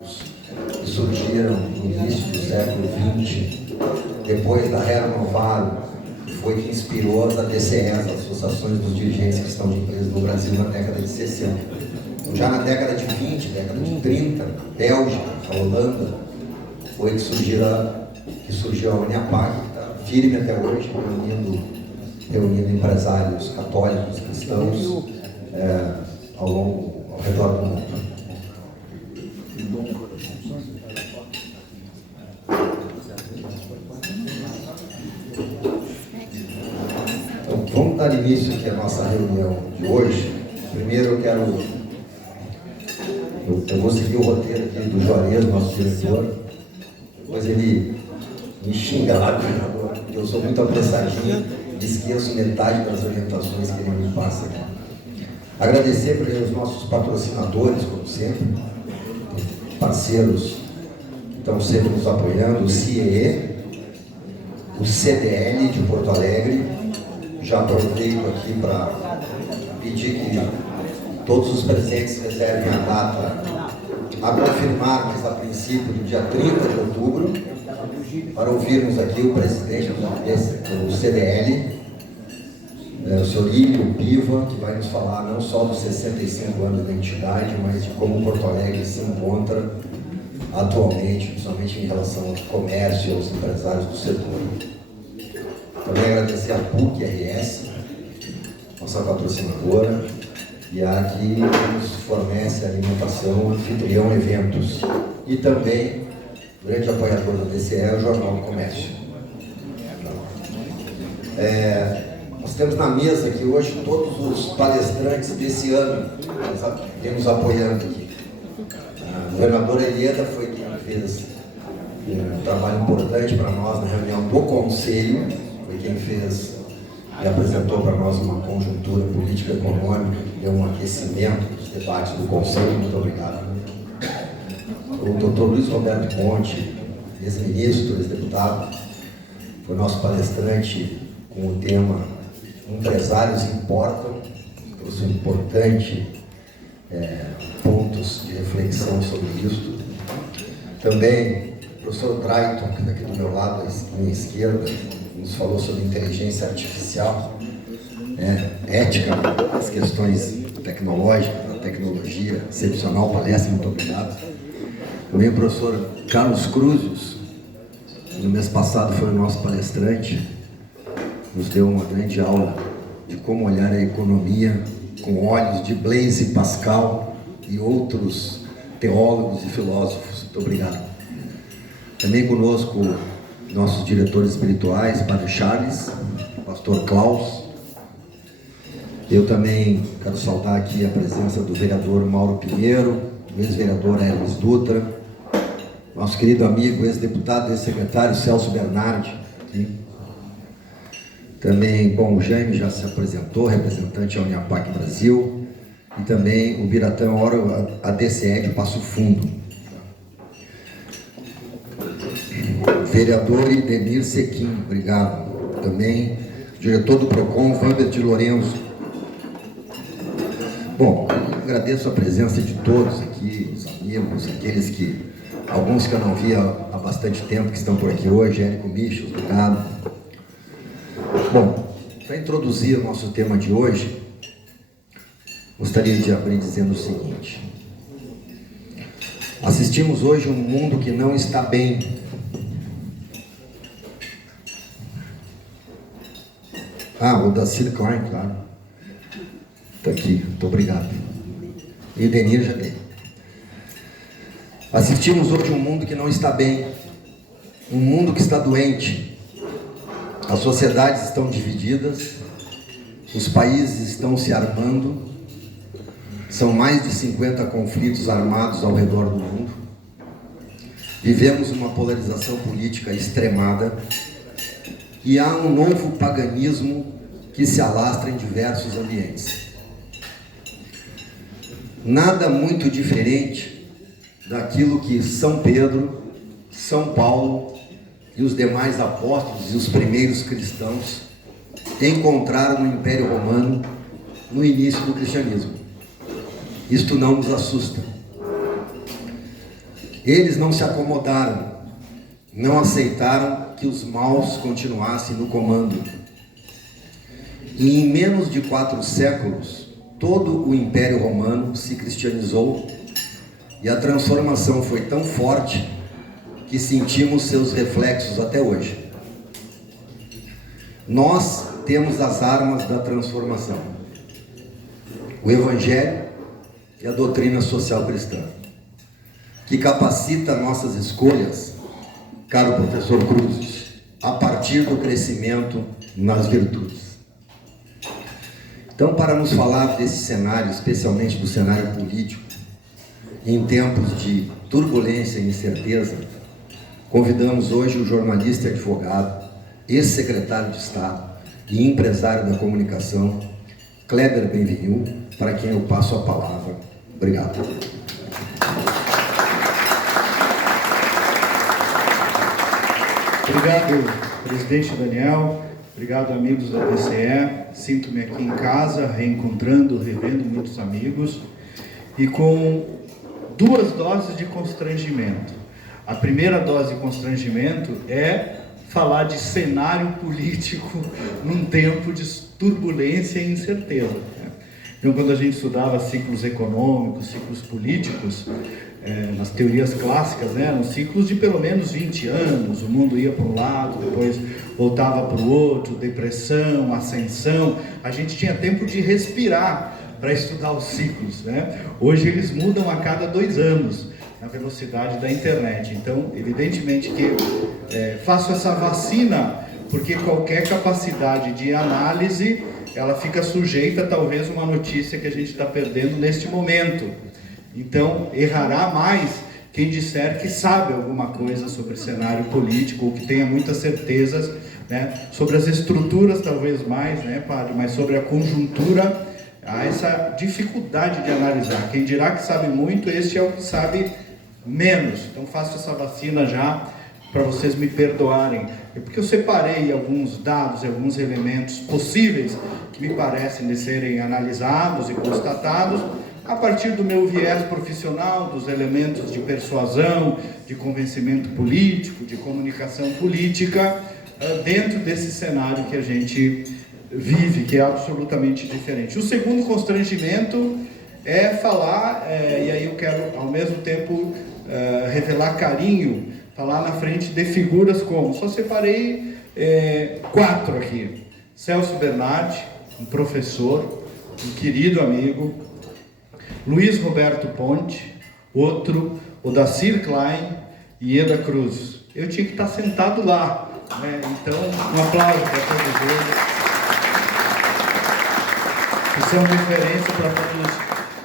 que surgiram no início do século XX, depois da Era Novaro, que foi que inspirou as ADCEs, as Associações dos Dirigentes que estão de empresas no Brasil na década de 60. Então, já na década de 20, década de 30, Bélgica, a Holanda, foi que surgiu a Uniapac, que está firme até hoje, reunindo empresários católicos, cristãos, ao redor do mundo. Então, vamos dar início aqui à nossa reunião de hoje. Primeiro eu vou seguir o roteiro aqui do Juarez, nosso diretor. Depois ele me xinga lá, porque eu sou muito apressadinho e esqueço metade das orientações que ele me passa aqui. Agradecer para os nossos patrocinadores, como sempre, parceiros que estão sempre nos apoiando, o CIEE, o CDL de Porto Alegre. Já aproveito aqui para pedir que todos os presentes reservem a data a confirmar, mas a princípio do dia 30 de outubro, para ouvirmos aqui o presidente do CDL, o senhor Ilho Piva, que vai nos falar não só dos 65 anos da entidade, mas de como Porto Alegre se encontra atualmente, principalmente em relação ao comércio e aos empresários do setor. Também agradecer a PUC-RS, nossa patrocinadora, e a que nos fornece alimentação, anfitrião, eventos. E também, grande apoiador da DCE, é o Jornal do Comércio. Nós temos na mesa aqui hoje todos os palestrantes desse ano, que vem nos apoiando aqui. A governadora Elieda foi quem fez um trabalho importante para nós na reunião do Conselho, foi quem fez e apresentou para nós uma conjuntura política e econômica, que deu um aquecimento dos debates do Conselho. Muito obrigado. O Dr. Luiz Roberto Ponte, ex-ministro, ex-deputado, foi nosso palestrante com o tema Empresários Importam, trouxe um importante pontos de reflexão sobre isso. Também o professor Drayton, que está aqui do meu lado, à minha esquerda, nos falou sobre inteligência artificial, ética, as questões tecnológicas, da tecnologia, excepcional palestra, muito obrigado. Também o professor Carlos Cruzes, no mês passado foi o nosso palestrante, nos deu uma grande aula de como olhar a economia com olhos de Blaise Pascal e outros teólogos e filósofos. Muito obrigado. Também conosco nossos diretores espirituais, Padre Charles, Pastor Klaus. Eu também quero saudar aqui a presença do vereador Mauro Pinheiro, do ex-vereador Hermes Dutra, nosso querido amigo, ex-deputado, ex-secretário Celso Bernardi, aqui. Também, o Jaime já se apresentou, representante da Uniapac Brasil, e também o Biratã Oro, a DCE de Passo Fundo. Vereador Idemir Sequim, obrigado. Também, diretor do PROCON, Wander de Lourenço. Agradeço a presença de todos aqui, os amigos, alguns que eu não via há bastante tempo, que estão por aqui hoje, Érico Michels, obrigado. Para introduzir o nosso tema de hoje, gostaria de abrir dizendo o seguinte: assistimos hoje um mundo que não está bem. O Dacir Klein, claro. Está aqui, muito obrigado. E o Denir já tem. Assistimos hoje um mundo que não está bem. Um mundo que está doente. As sociedades estão divididas. Os países estão se armando. São mais de 50 conflitos armados ao redor do mundo. Vivemos uma polarização política extremada. E há um novo paganismo que se alastra em diversos ambientes. Nada muito diferente daquilo que São Pedro, São Paulo e os demais apóstolos e os primeiros cristãos encontraram no Império Romano no início do cristianismo. Isto não nos assusta. Eles não se acomodaram, não aceitaram que os maus continuassem no comando. E em menos de 4 séculos, todo o Império Romano se cristianizou e a transformação foi tão forte que sentimos seus reflexos até hoje. Nós temos as armas da transformação: o Evangelho e a doutrina social cristã, que capacita nossas escolhas, caro professor Cruzes, a partir do crescimento nas virtudes. Então, para nos falar desse cenário, especialmente do cenário político, em tempos de turbulência e incerteza, convidamos hoje o jornalista e advogado, ex-secretário de Estado e empresário da comunicação, Kleber Benvenu, para quem eu passo a palavra. Obrigado. Obrigado, presidente Daniel. Obrigado, amigos da DCE. Sinto-me aqui em casa, reencontrando, revendo muitos amigos e com 2 doses de constrangimento. A primeira dose de constrangimento é falar de cenário político num tempo de turbulência e incerteza. Então, quando a gente estudava ciclos econômicos, ciclos políticos, nas teorias clássicas, eram ciclos de pelo menos 20 anos, o mundo ia para um lado, depois voltava para o outro, depressão, ascensão. A gente tinha tempo de respirar para estudar os ciclos, né? Hoje eles mudam a cada 2 anos, na velocidade da internet. Então, evidentemente que faço essa vacina, porque qualquer capacidade de análise, ela fica sujeita talvez a uma notícia que a gente está perdendo neste momento. Então, errará mais quem disser que sabe alguma coisa sobre cenário político, ou que tenha muitas certezas, né, sobre as estruturas talvez mais, né, padre, mas sobre a conjuntura, há essa dificuldade de analisar. Quem dirá que sabe muito, este é o que sabe menos. Então faço essa vacina já para vocês me perdoarem, porque eu separei alguns dados e alguns elementos possíveis que me parecem de serem analisados e constatados a partir do meu viés profissional, dos elementos de persuasão, de convencimento político, de comunicação política, dentro desse cenário que a gente vive, que é absolutamente diferente. O segundo constrangimento é falar, e aí eu quero ao mesmo tempo revelar carinho, falar na frente de figuras como, só separei 4 aqui: Celso Bernardi, um professor, um querido amigo; Luiz Roberto Ponte, outro; Odacir Klein e Eda Cruz. Eu tinha que estar sentado lá, né? Então, um aplauso para todos eles, que são referência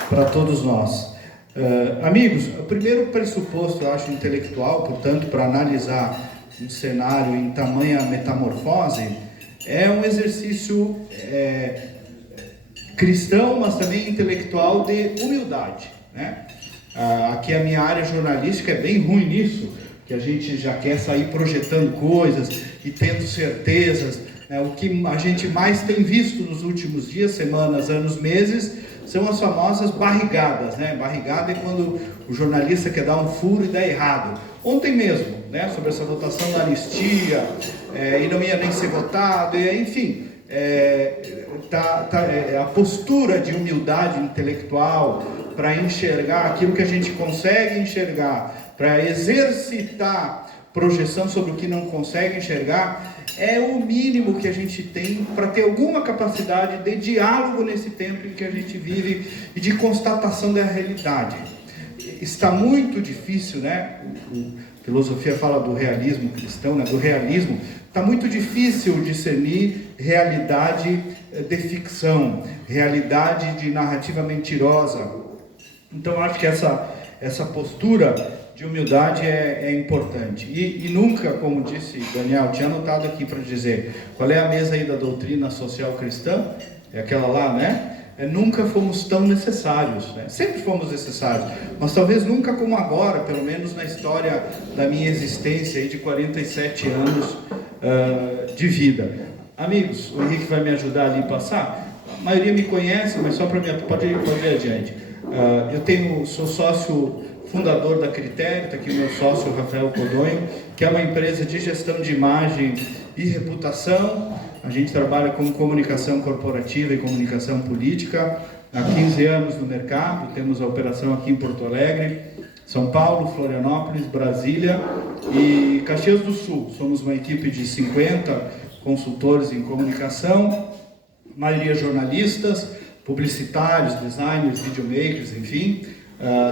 para todos nós. Amigos, o primeiro pressuposto, eu acho, intelectual, portanto, para analisar um cenário em tamanha metamorfose, é um exercício cristão, mas também intelectual, de humildade, né? Aqui a minha área jornalística é bem ruim nisso, que a gente já quer sair projetando coisas e tendo certezas, né? O que a gente mais tem visto nos últimos dias, semanas, anos, meses, são as famosas barrigadas, né? Barrigada é quando o jornalista quer dar um furo e dá errado. Ontem mesmo, né, sobre essa votação da anistia, e não ia nem ser votado, enfim, a postura de humildade intelectual para enxergar aquilo que a gente consegue enxergar, para exercitar projeção sobre o que não consegue enxergar, é o mínimo que a gente tem para ter alguma capacidade de diálogo nesse tempo em que a gente vive e de constatação da realidade. Está muito difícil, né? A filosofia fala do realismo cristão, né? Do realismo. Está muito difícil discernir realidade de ficção, realidade de narrativa mentirosa. Então, acho que essa postura de humildade é importante. E nunca, como disse Daniel, tinha anotado aqui para dizer, qual é a mesa aí da doutrina social cristã? É aquela lá, né? Nunca fomos tão necessários, né? Sempre fomos necessários, mas talvez nunca como agora, pelo menos na história da minha existência aí de 47 anos de vida. Amigos, o Henrique vai me ajudar ali a passar. A maioria me conhece, mas só para mim, pode ir adiante. Eu sou sócio fundador da Critério, está aqui o meu sócio Rafael Codonho, que é uma empresa de gestão de imagem e reputação. A gente trabalha com comunicação corporativa e comunicação política há 15 anos no mercado. Temos a operação aqui em Porto Alegre, São Paulo, Florianópolis, Brasília e Caxias do Sul. Somos uma equipe de 50 consultores em comunicação, maioria jornalistas, publicitários, designers, videomakers, enfim.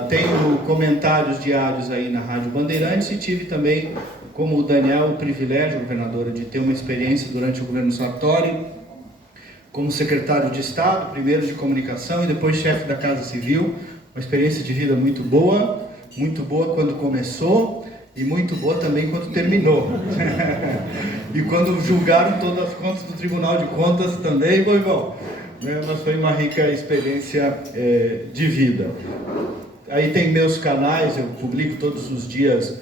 Tenho comentários diários aí na Rádio Bandeirantes e tive também, como o Daniel, o privilégio, governadora, de ter uma experiência durante o governo Sartori como secretário de Estado, primeiro de comunicação e depois chefe da Casa Civil. Uma experiência de vida muito boa quando começou e muito boa também quando terminou. E quando julgaram todas as contas do Tribunal de Contas também foi bom. Mas foi uma rica experiência de vida. Aí tem meus canais, eu publico todos os dias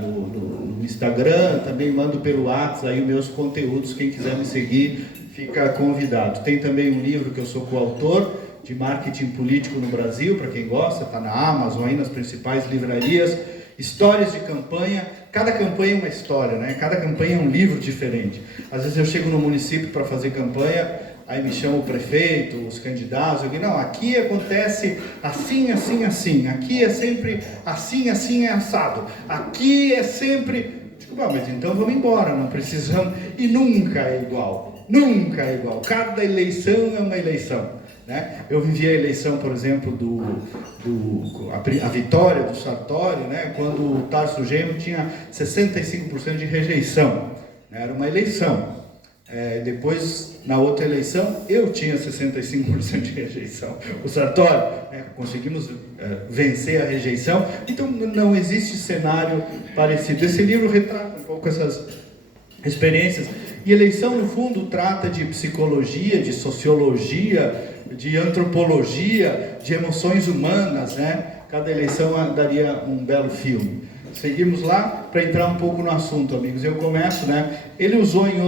no Instagram, também mando pelo WhatsApp aí os meus conteúdos, quem quiser me seguir fica convidado. Tem também um livro que eu sou coautor, de marketing político no Brasil, para quem gosta, está na Amazon, aí nas principais livrarias, histórias de campanha. Cada campanha é uma história, né? Cada campanha é um livro diferente. Às vezes eu chego no município para fazer campanha, aí me chama o prefeito, os candidatos, eu digo, não, aqui acontece assim, assim, assim, aqui é sempre assim, assim, é assado, aqui é sempre... Digo, mas então vamos embora, não precisamos, e nunca é igual, cada eleição é uma eleição, né? Eu vivi a eleição, por exemplo, a vitória do Sartori, né? Quando o Tarso Genro tinha 65% de rejeição, né? Era uma eleição. Depois, na outra eleição, eu tinha 65% de rejeição. O Sartori, conseguimos vencer a rejeição. Então, não existe cenário parecido. Esse livro retrata um pouco essas experiências. E eleição, no fundo, trata de psicologia, de sociologia, de antropologia, de emoções humanas, né? Cada eleição daria um belo filme. Seguimos lá para entrar um pouco no assunto, amigos. Eu começo, né? Ele usou em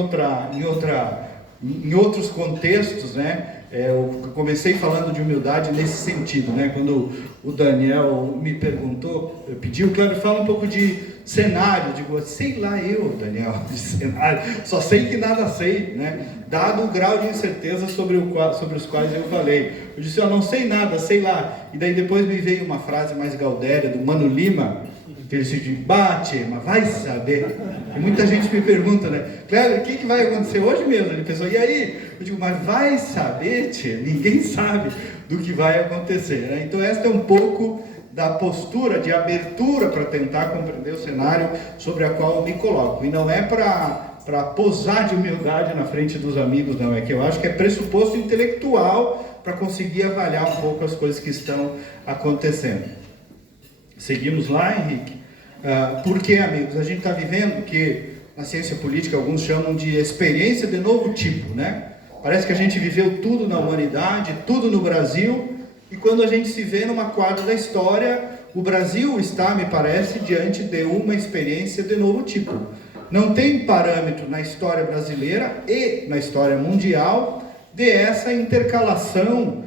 outros contextos, né? Eu comecei falando de humildade nesse sentido, né? Quando o Daniel me perguntou, pediu, Cleber, fala um pouco de cenário. Eu digo, sei lá eu, Daniel, de cenário, só sei que nada sei, né? Dado o grau de incerteza sobre os quais eu falei. Eu disse, eu não sei nada, sei lá. E daí depois me veio uma frase mais gaudéria do Mano Lima, que ele se diz, bate, mas vai saber. E muita gente me pergunta, né? Cleber, o que vai acontecer hoje mesmo? Ele pensou, e aí? Eu digo, mas vai saber, tia? Ninguém sabe do que vai acontecer, né? Então esta é um pouco da postura de abertura para tentar compreender o cenário sobre a qual eu me coloco. E não é para posar de humildade na frente dos amigos, não. É que eu acho que é pressuposto intelectual para conseguir avaliar um pouco as coisas que estão acontecendo. Seguimos lá, Henrique. Porque, amigos, a gente está vivendo que na ciência política alguns chamam de experiência de novo tipo, né? Parece que a gente viveu tudo na humanidade, tudo no Brasil, e quando a gente se vê numa quadra da história, o Brasil está, me parece, diante de uma experiência de novo tipo. Não tem parâmetro na história brasileira e na história mundial de essa intercalação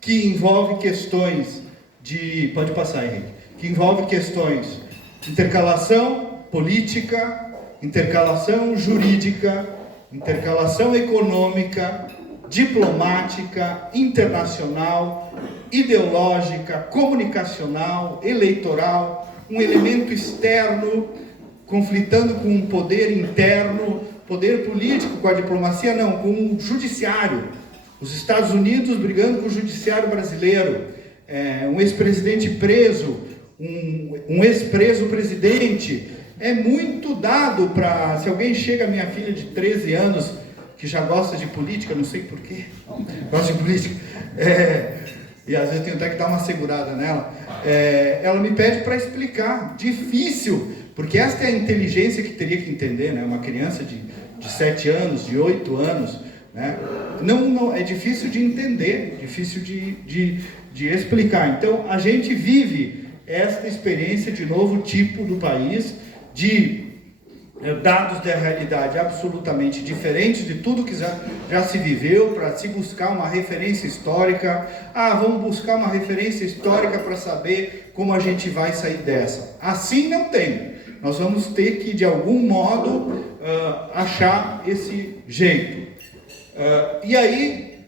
que envolve questões de... Pode passar, Henrique. Que envolve questões de intercalação política, intercalação jurídica, intercalação econômica, diplomática, internacional, ideológica, comunicacional, eleitoral, um elemento externo conflitando com um poder interno, poder político com a diplomacia, não, com o judiciário. Os Estados Unidos brigando com o judiciário brasileiro, um ex-presidente preso, um ex-preso presidente. É muito dado para... Se alguém chega, a minha filha de 13 anos, que já gosta de política, não sei porquê, gosta de política, e às vezes tenho até que dar uma segurada nela, ela me pede para explicar. Difícil, porque esta é a inteligência que teria que entender, né? Uma criança de 7 anos, de 8 anos, né? Não, é difícil de entender, difícil de explicar. Então, a gente vive esta experiência de novo tipo do país, de dados da realidade absolutamente diferentes de tudo que já se viveu, para se buscar uma referência histórica. Vamos buscar uma referência histórica para saber como a gente vai sair dessa. Assim não tem. Nós vamos ter que, de algum modo, achar esse jeito. E aí,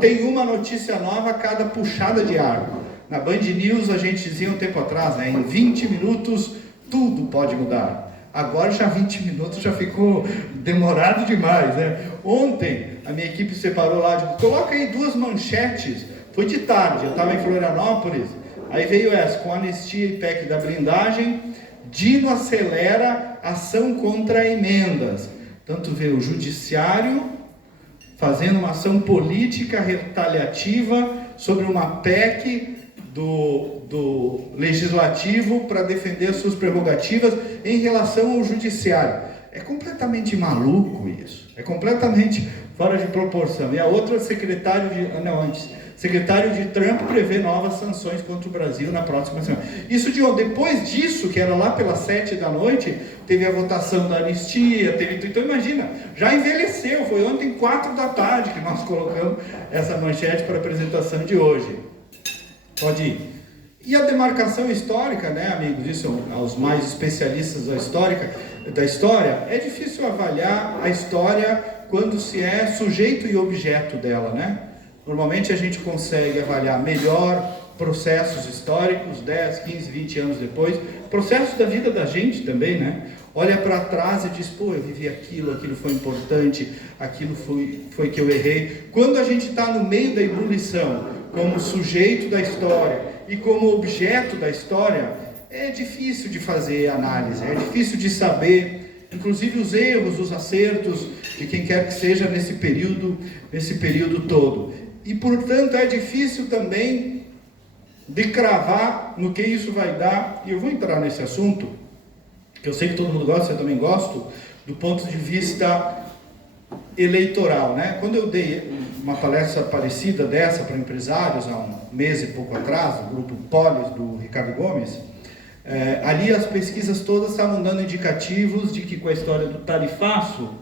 tem uma notícia nova a cada puxada de arco. Na Band News a gente dizia um tempo atrás, né, em 20 minutos tudo pode mudar. Agora já 20 minutos já ficou demorado demais, né? Ontem a minha equipe separou lá, coloca aí 2 manchetes. Foi de tarde, eu estava em Florianópolis, aí veio essa, com anistia e PEC da blindagem, Dino acelera ação contra emendas. Tanto vê o judiciário fazendo uma ação política retaliativa sobre uma PEC do legislativo para defender as suas prerrogativas em relação ao judiciário. É completamente maluco isso, é completamente fora de proporção. E a outra, secretário de Trump prevê novas sanções contra o Brasil na próxima semana. Isso depois disso, que era lá pelas 7 da noite, teve a votação da anistia, então imagina, já envelheceu, foi ontem 4 da tarde que nós colocamos essa manchete para a apresentação de hoje. Pode ir. E a demarcação histórica, né, amigos, isso aos mais especialistas da história, é difícil avaliar a história quando se é sujeito e objeto dela, né? Normalmente a gente consegue avaliar melhor processos históricos, 10, 15, 20 anos depois, processos da vida da gente também, né? Olha para trás e diz, eu vivi aquilo foi importante, aquilo foi que eu errei. Quando a gente está no meio da ebulição, como sujeito da história e como objeto da história, é difícil de fazer análise, é difícil de saber, inclusive os erros, os acertos de quem quer que seja nesse período todo. E, portanto, é difícil também de cravar no que isso vai dar, e eu vou entrar nesse assunto, que eu sei que todo mundo gosta, eu também gosto, do ponto de vista eleitoral, né? Quando eu dei uma palestra parecida dessa para empresários há um mês e pouco atrás, o grupo Polis do Ricardo Gomes, ali as pesquisas todas estavam dando indicativos de que com a história do tarifaço,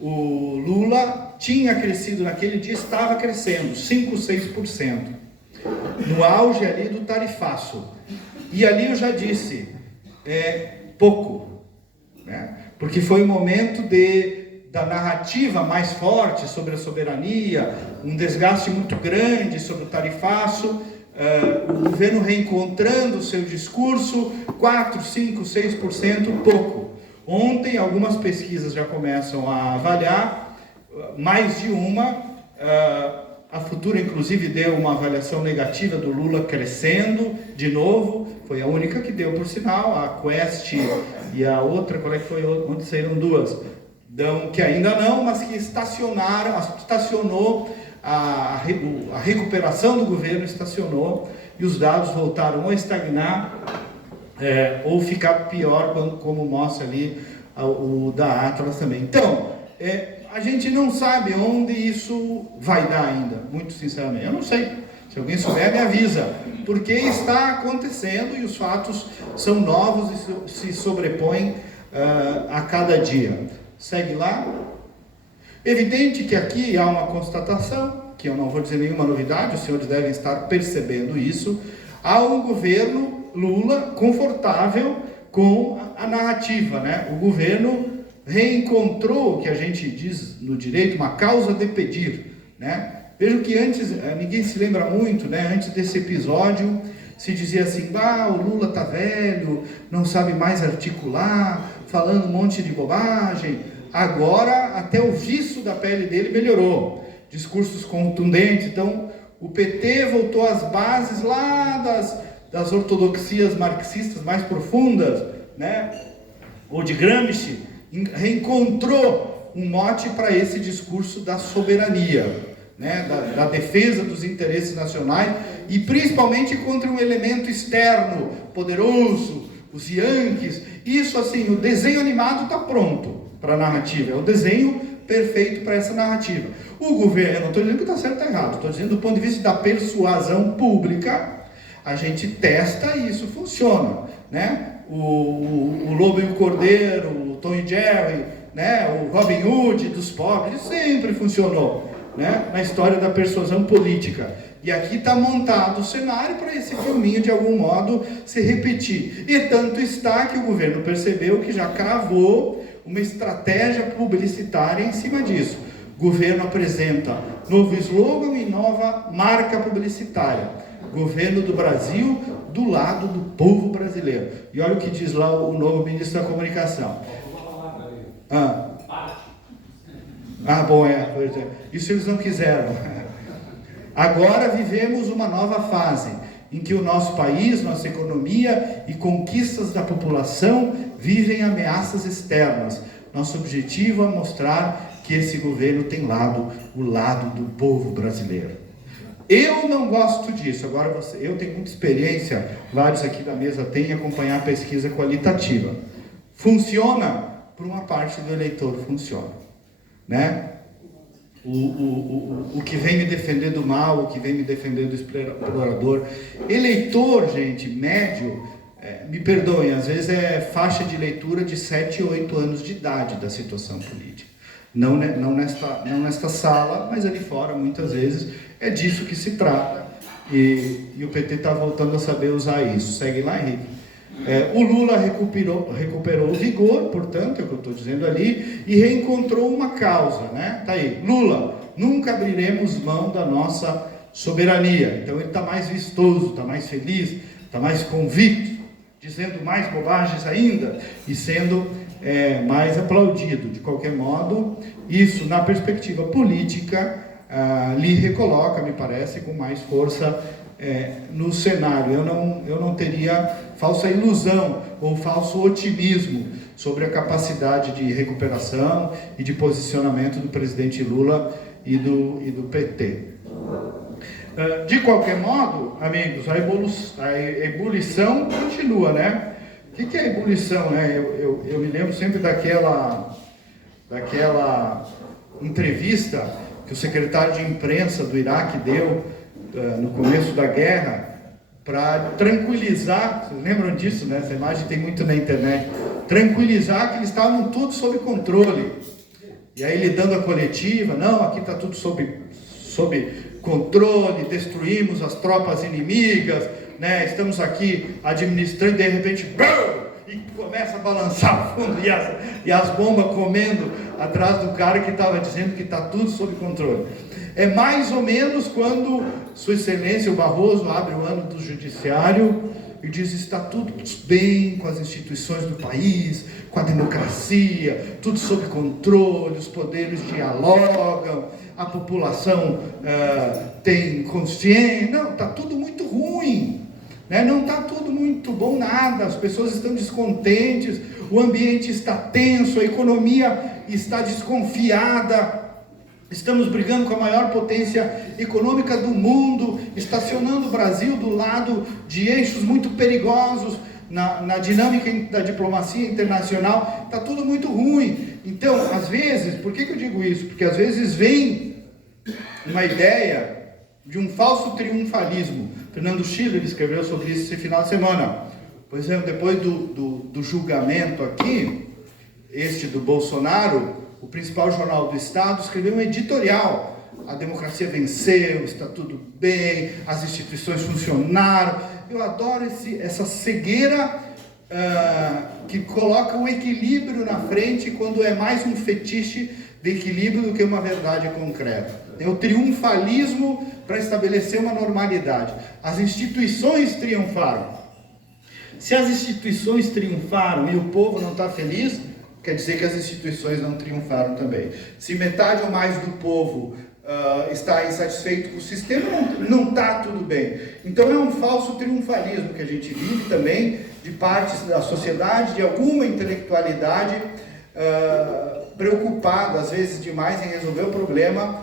o Lula tinha crescido naquele dia, estava crescendo 5, 6%, no auge ali do tarifaço. E ali eu já disse, pouco, né? Porque foi um momento da narrativa mais forte sobre a soberania, um desgaste muito grande sobre o tarifaço, o governo reencontrando o seu discurso, 4, 5, 6%, pouco. Ontem, algumas pesquisas já começam a avaliar, mais de uma, a Futura, inclusive, deu uma avaliação negativa do Lula crescendo, de novo, foi a única que deu, por sinal, a Quest e a outra, qual é que foi? Onde saíram 2? Que ainda não, mas que estacionou, a recuperação do governo estacionou, e os dados voltaram a estagnar, ou ficar pior, como mostra ali o da Atlas também. Então, a gente não sabe onde isso vai dar ainda, muito sinceramente. Eu não sei. Se alguém souber, me avisa. Porque está acontecendo e os fatos são novos e se sobrepõem a cada dia. Segue lá. Evidente que aqui há uma constatação, que eu não vou dizer nenhuma novidade, os senhores devem estar percebendo isso. Há um governo Lula confortável com a narrativa, né? O governo reencontrou o que a gente diz no direito, uma causa de pedir, né? Vejo que antes, ninguém se lembra muito, né? Antes desse episódio, se dizia assim, o Lula tá velho, não sabe mais articular, falando um monte de bobagem. Agora, até o viço da pele dele melhorou. Discursos contundentes. Então, o PT voltou às bases lá das ortodoxias marxistas mais profundas, né? Ou de Gramsci, reencontrou um mote para esse discurso da soberania, né? Da defesa dos interesses nacionais e principalmente contra um elemento externo poderoso, os Yankees. Isso assim, o desenho animado está pronto para a narrativa, é o desenho perfeito para essa narrativa. O governo, eu não estou dizendo que está certo ou errado, estou dizendo do ponto de vista da persuasão pública, a gente testa e isso funciona, né? O lobo e o cordeiro, Tom e Jerry, né? O Robin Hood dos pobres, sempre funcionou, né? Na história da persuasão política. E aqui está montado o cenário para esse filminho, de algum modo, se repetir. E tanto está que o governo percebeu que já cravou uma estratégia publicitária em cima disso. O governo apresenta novo slogan e nova marca publicitária. Governo do Brasil do lado do povo brasileiro. E olha o que diz lá o novo ministro da Comunicação. Bom, pois é. Isso eles não quiseram. Agora vivemos uma nova fase, em que o nosso país, nossa economia e conquistas da população vivem ameaças externas. Nosso objetivo é mostrar que esse governo tem o lado do povo brasileiro. Eu não gosto disso. Agora, eu tenho muita experiência, vários aqui da mesa têm, em acompanhar a pesquisa qualitativa. Funciona? Para uma parte do eleitor funciona, né? O que vem me defender do mal, o que vem me defender do explorador. Eleitor, gente, médio, me perdoem, às vezes é faixa de leitura de 7 ou 8 anos de idade da situação política. Não nesta sala, mas ali fora, muitas vezes, é disso que se trata. E o PT está voltando a saber usar isso. Segue lá, Henrique. O Lula recuperou o vigor, portanto, é o que eu estou dizendo ali, e reencontrou uma causa, né? Tá aí, Lula, nunca abriremos mão da nossa soberania. Então ele está mais vistoso, está mais feliz, está mais convicto, dizendo mais bobagens ainda e sendo mais aplaudido. De qualquer modo, isso na perspectiva política lhe recoloca, me parece, com mais força no cenário. Eu não teria falsa ilusão ou falso otimismo sobre a capacidade de recuperação e de posicionamento do presidente Lula e do PT. De qualquer modo, amigos, a ebulição continua, né? O que é ebulição, né? Eu me lembro sempre daquela entrevista que o secretário de imprensa do Iraque deu no começo da guerra, para tranquilizar, vocês lembram disso, né? Essa imagem tem muito na internet, tranquilizar que eles estavam tudo sob controle. E aí ele dando a coletiva, não, aqui está tudo sob controle, destruímos as tropas inimigas, né? Estamos aqui administrando, de repente, e começa a balançar o fundo, e as bombas comendo atrás do cara que estava dizendo que está tudo sob controle. É mais ou menos quando Sua Excelência, o Barroso, abre o ano do Judiciário e diz: está tudo bem com as instituições do país, com a democracia, tudo sob controle, os poderes dialogam, a população tem consciência. Não, está tudo muito ruim, né? Não está tudo muito bom nada, as pessoas estão descontentes, o ambiente está tenso, a economia está desconfiada. Estamos brigando com a maior potência econômica do mundo, estacionando o Brasil do lado de eixos muito perigosos na dinâmica da diplomacia internacional. Está tudo muito ruim. Então, às vezes, por que eu digo isso? Porque às vezes vem uma ideia de um falso triunfalismo. Fernando Schiller escreveu sobre isso esse final de semana. Por exemplo, depois do julgamento aqui, este do Bolsonaro, o principal jornal do Estado escreveu um editorial: a democracia venceu, está tudo bem, as instituições funcionaram. Eu adoro essa cegueira que coloca o equilíbrio na frente, quando é mais um fetiche de equilíbrio do que uma verdade concreta. É o triunfalismo para estabelecer uma normalidade. As instituições triunfaram. Se as instituições triunfaram e o povo não está feliz, quer dizer que as instituições não triunfaram também. Se metade ou mais do povo está insatisfeito com o sistema, não está tudo bem. Então é um falso triunfalismo que a gente vive também, de partes da sociedade, de alguma intelectualidade preocupada, às vezes demais, em resolver o problema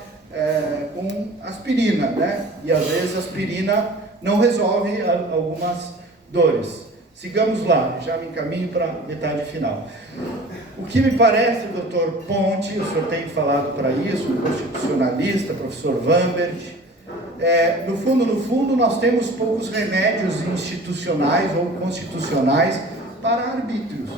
com aspirina, né? E às vezes a aspirina não resolve algumas dores. Sigamos lá, já me encaminho para a metade final. O que me parece, doutor Ponte, o senhor tem falado para isso, um constitucionalista, professor Vambert, no fundo, nós temos poucos remédios institucionais ou constitucionais para arbítrios.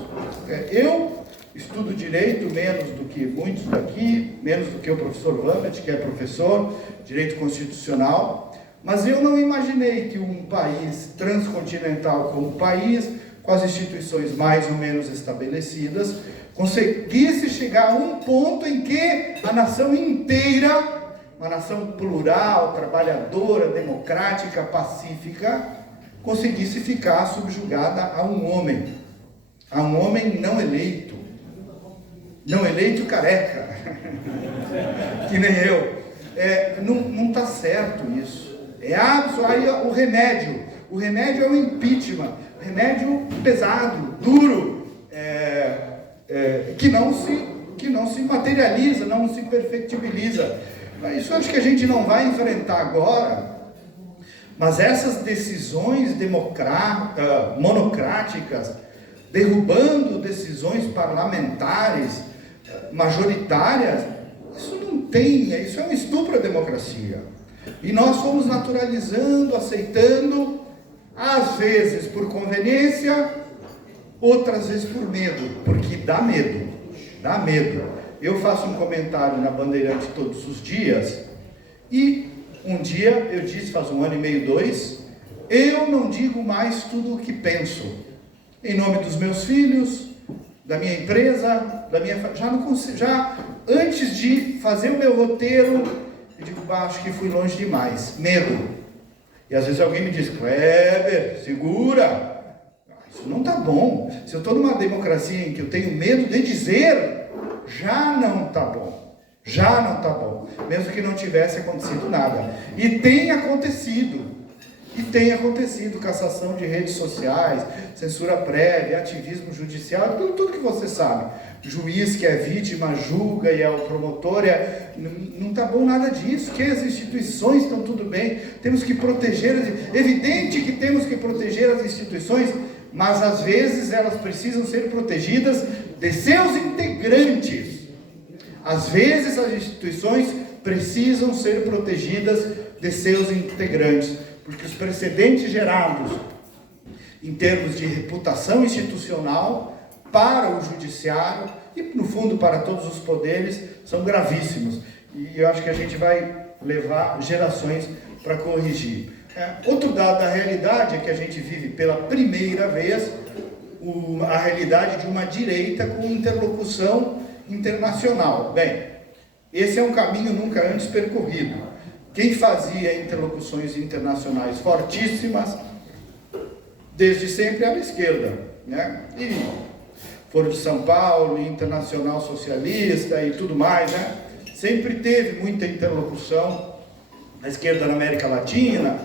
Eu estudo direito menos do que muitos daqui, menos do que o professor Wambert, que é professor, direito constitucional, mas eu não imaginei que um país transcontinental como país, com as instituições mais ou menos estabelecidas, conseguisse chegar a um ponto em que a nação inteira, uma nação plural, trabalhadora, democrática, pacífica, conseguisse ficar subjugada a um homem não eleito careca, que nem eu. Não está certo isso. Aí o remédio é o impeachment, remédio pesado, duro, que não se materializa, não se perfectibiliza. Isso acho que a gente não vai enfrentar agora, mas essas decisões monocráticas, derrubando decisões parlamentares, majoritárias, isso é um estupro à democracia. E nós fomos naturalizando, aceitando, às vezes por conveniência, outras vezes por medo, porque dá medo. Eu faço um comentário na Bandeirante todos os dias, e um dia eu disse, faz 1 ano e meio, 2, eu não digo mais tudo o que penso, em nome dos meus filhos, da minha empresa, já antes de fazer o meu roteiro, eu digo, acho que fui longe demais, medo. E às vezes alguém me diz, Kleber, segura, isso não está bom. Se eu estou numa democracia em que eu tenho medo de dizer, já não está bom, mesmo que não tivesse acontecido nada. E tem acontecido cassação de redes sociais, censura prévia, ativismo judicial, tudo que você sabe. Juiz que é vítima julga e é o promotor, não está bom nada disso, que as instituições estão tudo bem, temos que proteger, evidente que temos que proteger as instituições, mas às vezes elas precisam ser protegidas de seus integrantes. Às vezes as instituições precisam ser protegidas de seus integrantes, porque os precedentes gerados em termos de reputação institucional para o judiciário e, no fundo, para todos os poderes, são gravíssimos. E eu acho que a gente vai levar gerações para corrigir. Outro dado da realidade é que a gente vive pela primeira vez a realidade de uma direita com interlocução internacional. Bem, esse é um caminho nunca antes percorrido. Quem fazia interlocuções internacionais fortíssimas, desde sempre era a esquerda, né? E Foro de São Paulo, Internacional Socialista e tudo mais, né? Sempre teve muita interlocução, a esquerda na América Latina,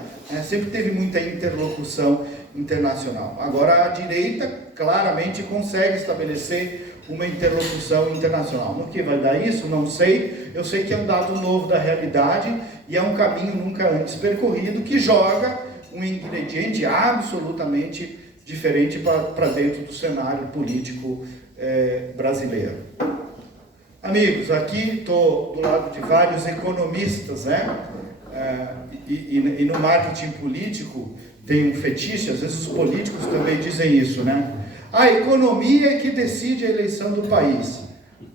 sempre teve muita interlocução internacional. Agora a direita claramente consegue estabelecer uma interlocução internacional. No que vai dar isso? Não sei. Eu sei que é um dado novo da realidade e é um caminho nunca antes percorrido que joga um ingrediente absolutamente diferente para dentro do cenário político brasileiro. Amigos, aqui estou do lado de vários economistas, né? E no marketing político tem um fetiche, às vezes os políticos também dizem isso, né? A economia é que decide a eleição do país.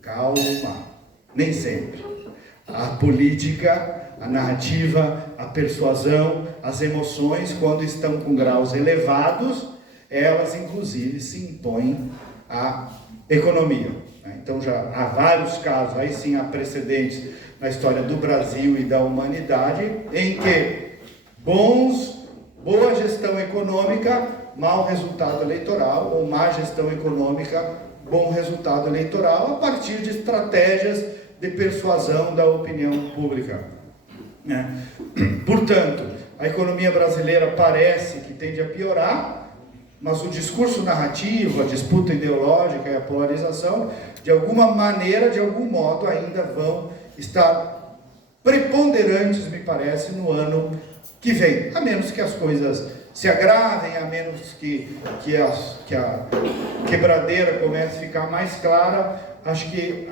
Calma, nem sempre. A política, a narrativa, a persuasão, as emoções, quando estão com graus elevados, elas inclusive se impõem à economia. Então já há vários casos, aí sim há precedentes na história do Brasil e da humanidade, em que boa gestão econômica, mau resultado eleitoral, ou má gestão econômica, bom resultado eleitoral, a partir de estratégias de persuasão da opinião pública. Portanto, a economia brasileira parece que tende a piorar, mas o discurso narrativo, a disputa ideológica e a polarização, de alguma maneira, de algum modo, ainda vão estar preponderantes, me parece, no ano que vem, a menos que as coisas se agravem, a menos que a quebradeira comece a ficar mais clara. Acho que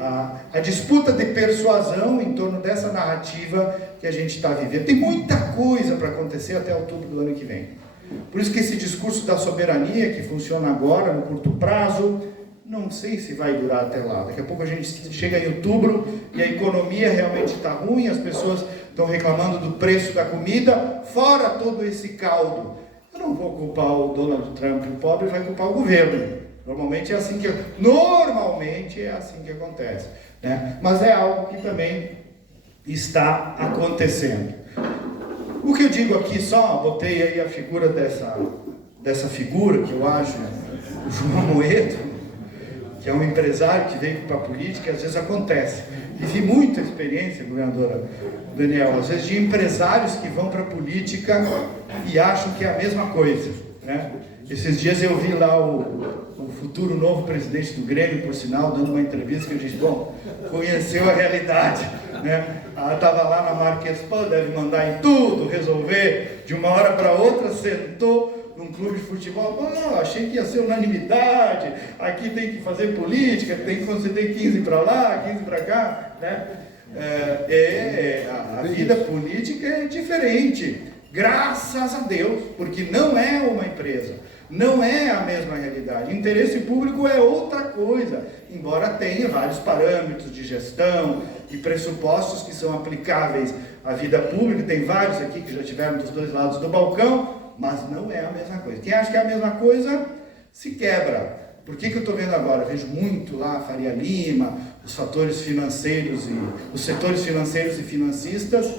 a disputa de persuasão em torno dessa narrativa que a gente está vivendo, tem muita coisa para acontecer até outubro do ano que vem. Por isso que esse discurso da soberania, que funciona agora, no curto prazo, não sei se vai durar até lá. Daqui a pouco a gente chega em outubro e a economia realmente está ruim, as pessoas estão reclamando do preço da comida, fora todo esse caldo. Eu não vou culpar o Donald Trump, o pobre vai culpar o governo. Normalmente é assim que acontece, né? Mas é algo que também está acontecendo. O que eu digo aqui só, botei aí a figura dessa figura que eu acho, o João Amoedo, que é um empresário que veio para a política, e às vezes acontece. Vivi muita experiência, governadora Daniel, às vezes de empresários que vão para a política e acham que é a mesma coisa, né? Esses dias eu vi lá o futuro novo presidente do Grêmio, por sinal, dando uma entrevista que eu disse, bom, conheceu a realidade, né? Ela estava lá na Marquespan, deve mandar em tudo, resolver, de uma hora para outra, sentou num clube de futebol, achei que ia ser unanimidade, aqui tem que fazer política, tem que conceder 15 para lá, 15 para cá, né? A vida política é diferente, graças a Deus, porque não é uma empresa, não é a mesma realidade. Interesse público é outra coisa, embora tenha vários parâmetros de gestão e pressupostos que são aplicáveis à vida pública, tem vários aqui que já tiveram dos dois lados do balcão, mas não é a mesma coisa. Quem acha que é a mesma coisa, se quebra. Por que eu estou vendo agora? Eu vejo muito lá Faria Lima, os setores financeiros e financistas,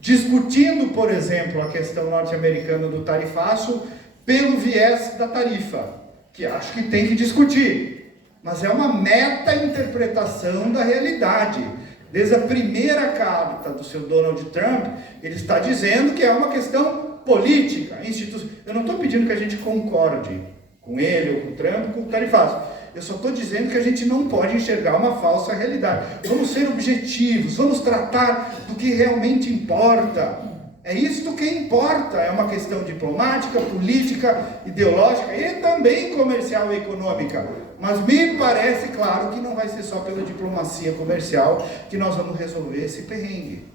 discutindo, por exemplo, a questão norte-americana do tarifaço pelo viés da tarifa, que acho que tem que discutir, mas é uma meta-interpretação da realidade. Desde a primeira carta do seu Donald Trump, ele está dizendo que é uma questão política, institucional. Eu não estou pedindo que a gente concorde com ele ou com o Trump, com o tarifaço. Eu só estou dizendo que a gente não pode enxergar uma falsa realidade. Vamos ser objetivos, vamos tratar do que realmente importa. É isto que importa, é uma questão diplomática, política, ideológica e também comercial e econômica. Mas me parece claro que não vai ser só pela diplomacia comercial que nós vamos resolver esse perrengue.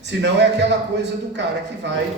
Senão é aquela coisa do cara que vai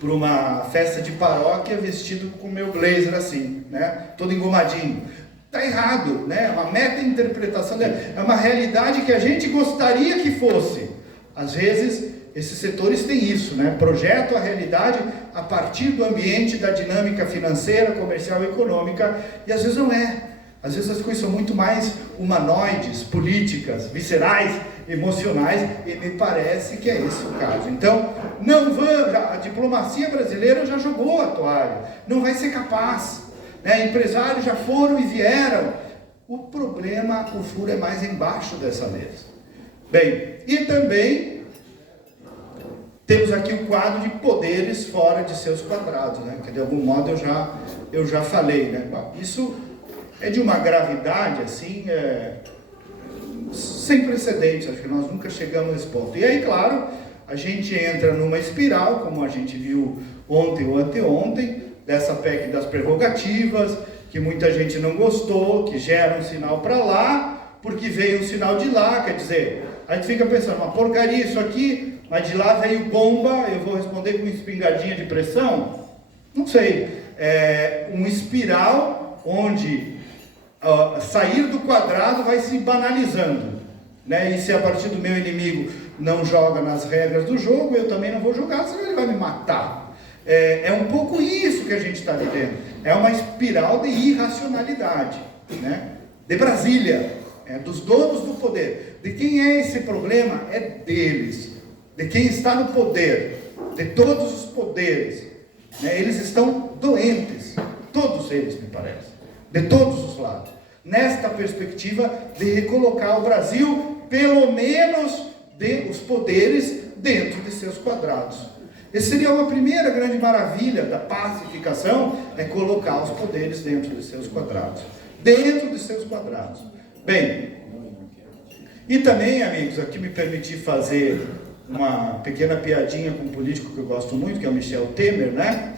para uma festa de paróquia vestido com o meu blazer assim, né? Todo engomadinho. Está errado, né? É uma meta-interpretação, é uma realidade que a gente gostaria que fosse. Às vezes, esses setores têm isso, né? Projetam a realidade a partir do ambiente, da dinâmica financeira, comercial e econômica, e às vezes não é. Às vezes as coisas são muito mais humanoides, políticas, viscerais, emocionais, e me parece que é esse o caso. Então, não vamos, a diplomacia brasileira já jogou a toalha, não vai ser capaz, né? Empresários já foram e vieram. O problema, o furo é mais embaixo dessa mesa. Bem, e também temos aqui o quadro de poderes fora de seus quadrados, né? Que de algum modo eu já falei, né? Isso é de uma gravidade assim, sem precedentes, acho que nós nunca chegamos nesse ponto. E aí, claro, a gente entra numa espiral, como a gente viu ontem ou anteontem, dessa PEC das prerrogativas, que muita gente não gostou, que gera um sinal para lá, porque veio um sinal de lá, quer dizer, a gente fica pensando, uma porcaria isso aqui, mas de lá veio bomba, eu vou responder com uma espingardinha de pressão? Não sei. É uma espiral onde sair do quadrado vai se banalizando, né? E se a partir do meu inimigo não joga nas regras do jogo, eu também não vou jogar, senão ele vai me matar. É um pouco isso que a gente está vivendo. É uma espiral de irracionalidade, né? De Brasília, dos donos do poder. De quem é esse problema? É deles. De quem está no poder, de todos os poderes, né? Eles estão doentes, todos eles, me parece, de todos os lados, nesta perspectiva de recolocar o Brasil, pelo menos os poderes dentro de seus quadrados. Essa seria uma primeira grande maravilha da pacificação, é colocar os poderes dentro de seus quadrados, Bem, e também, amigos, aqui me permiti fazer uma pequena piadinha com um político que eu gosto muito, que é o Michel Temer, né?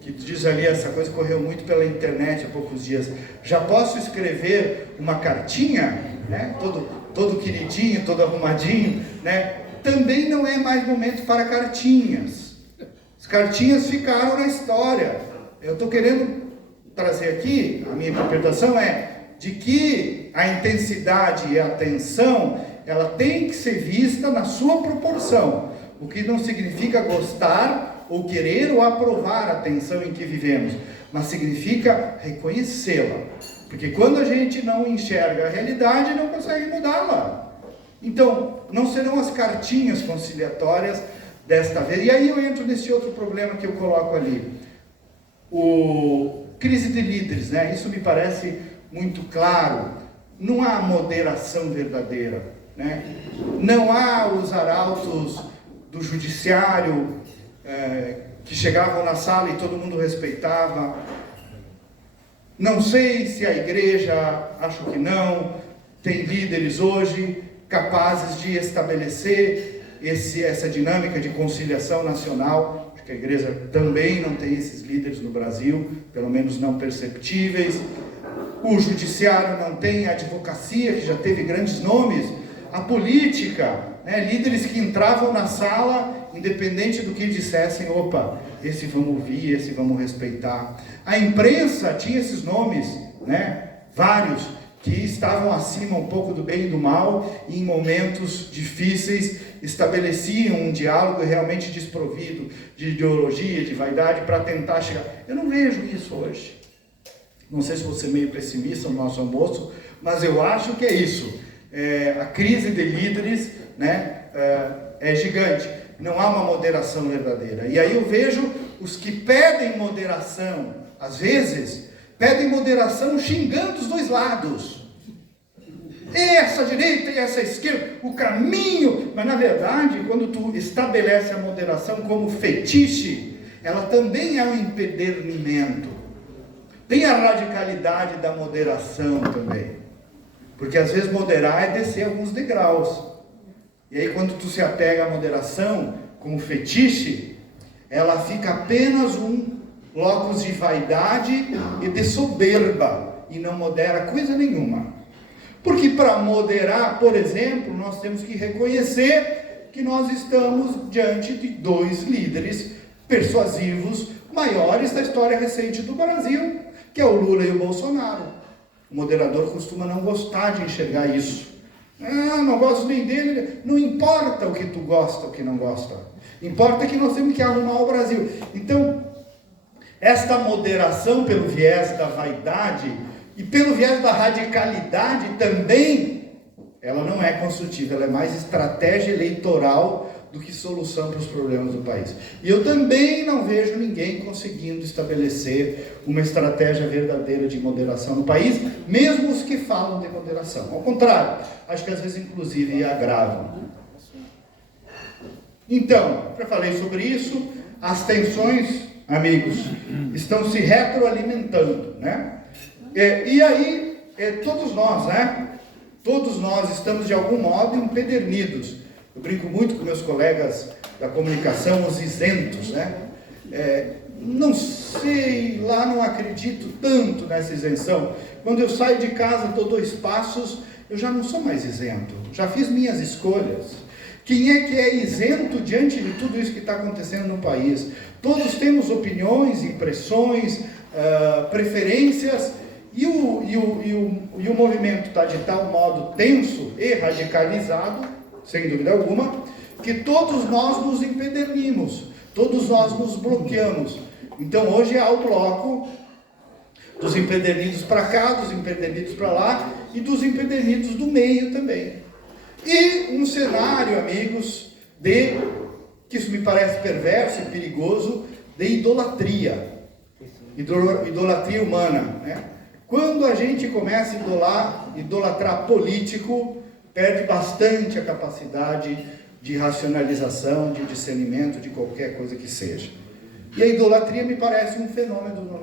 Que diz ali, essa coisa correu muito pela internet há poucos dias. Já posso escrever uma cartinha, né? Todo queridinho, todo arrumadinho, né? Também não é mais momento para cartinhas. As cartinhas ficaram na história. Eu estou querendo trazer aqui, a minha interpretação é de que a intensidade e a atenção, ela tem que ser vista na sua proporção, o que não significa gostar ou querer ou aprovar a tensão em que vivemos, mas significa reconhecê-la, porque quando a gente não enxerga a realidade, não consegue mudá-la. Então, não serão as cartinhas conciliatórias desta vez. E aí eu entro nesse outro problema que eu coloco ali, crise de líderes, né? Isso me parece muito claro. Não há moderação verdadeira, né? Não há os arautos do judiciário que chegavam na sala e todo mundo respeitava. Não sei se a igreja, acho que não, tem líderes hoje capazes de estabelecer essa dinâmica de conciliação nacional. Acho que a igreja também não tem esses líderes no Brasil, pelo menos não perceptíveis. O judiciário não tem, a advocacia, que já teve grandes nomes, a política, né, líderes que entravam na sala, independente do que dissessem, opa, esse vamos ouvir, esse vamos respeitar. A imprensa tinha esses nomes, né, vários, que estavam acima um pouco do bem e do mal, e em momentos difíceis estabeleciam um diálogo realmente desprovido de ideologia, de vaidade, para tentar chegar. Eu não vejo isso hoje. Não sei se você é meio pessimista no nosso almoço, mas eu acho que é isso. A crise de líderes, né, é gigante. Não há uma moderação verdadeira. E aí eu vejo os que pedem moderação, às vezes, pedem moderação xingando os dois lados. Essa direita e essa esquerda, o caminho. Mas na verdade, quando tu estabelece a moderação como fetiche, ela também é um empedernimento. Tem a radicalidade da moderação também. Porque às vezes moderar é descer alguns degraus. E aí quando tu se apega à moderação como fetiche, ela fica apenas um locus de vaidade e de soberba, e não modera coisa nenhuma. Porque para moderar, por exemplo, nós temos que reconhecer que nós estamos diante de dois líderes persuasivos maiores da história recente do Brasil, que é o Lula e o Bolsonaro. O moderador costuma não gostar de enxergar isso. Não gosto nem dele. Não importa o que tu gosta ou que não gosta. Importa que nós temos que arrumar o Brasil. Então, esta moderação pelo viés da vaidade e pelo viés da radicalidade também, ela não é construtiva, ela é mais estratégia eleitoral do que solução para os problemas do país. E eu também não vejo ninguém conseguindo estabelecer uma estratégia verdadeira de moderação no país, mesmo os que falam de moderação. Ao contrário, acho que às vezes inclusive agravam. Então, já falei sobre isso, as tensões, amigos, estão se retroalimentando, né? E aí, todos nós, né? Todos nós estamos de algum modo empedernidos. Eu brinco muito com meus colegas da comunicação, os isentos, né? Não sei, lá não acredito tanto nessa isenção. Quando eu saio de casa, dou 2 passos, eu já não sou mais isento. Já fiz minhas escolhas. Quem é que é isento diante de tudo isso que está acontecendo no país? Todos temos opiniões, impressões, preferências, e o movimento está de tal modo tenso e radicalizado, sem dúvida alguma, que todos nós nos empedernimos, todos nós nos bloqueamos. Então hoje há o bloco dos empedernidos para cá, dos empedernidos para lá, e dos empedernidos do meio também. E um cenário, amigos, que isso me parece perverso e perigoso, de idolatria. Idolatria humana, né? Quando a gente começa a idolatrar político, perde bastante a capacidade de racionalização, de discernimento, de qualquer coisa que seja. E a idolatria me parece um fenômeno do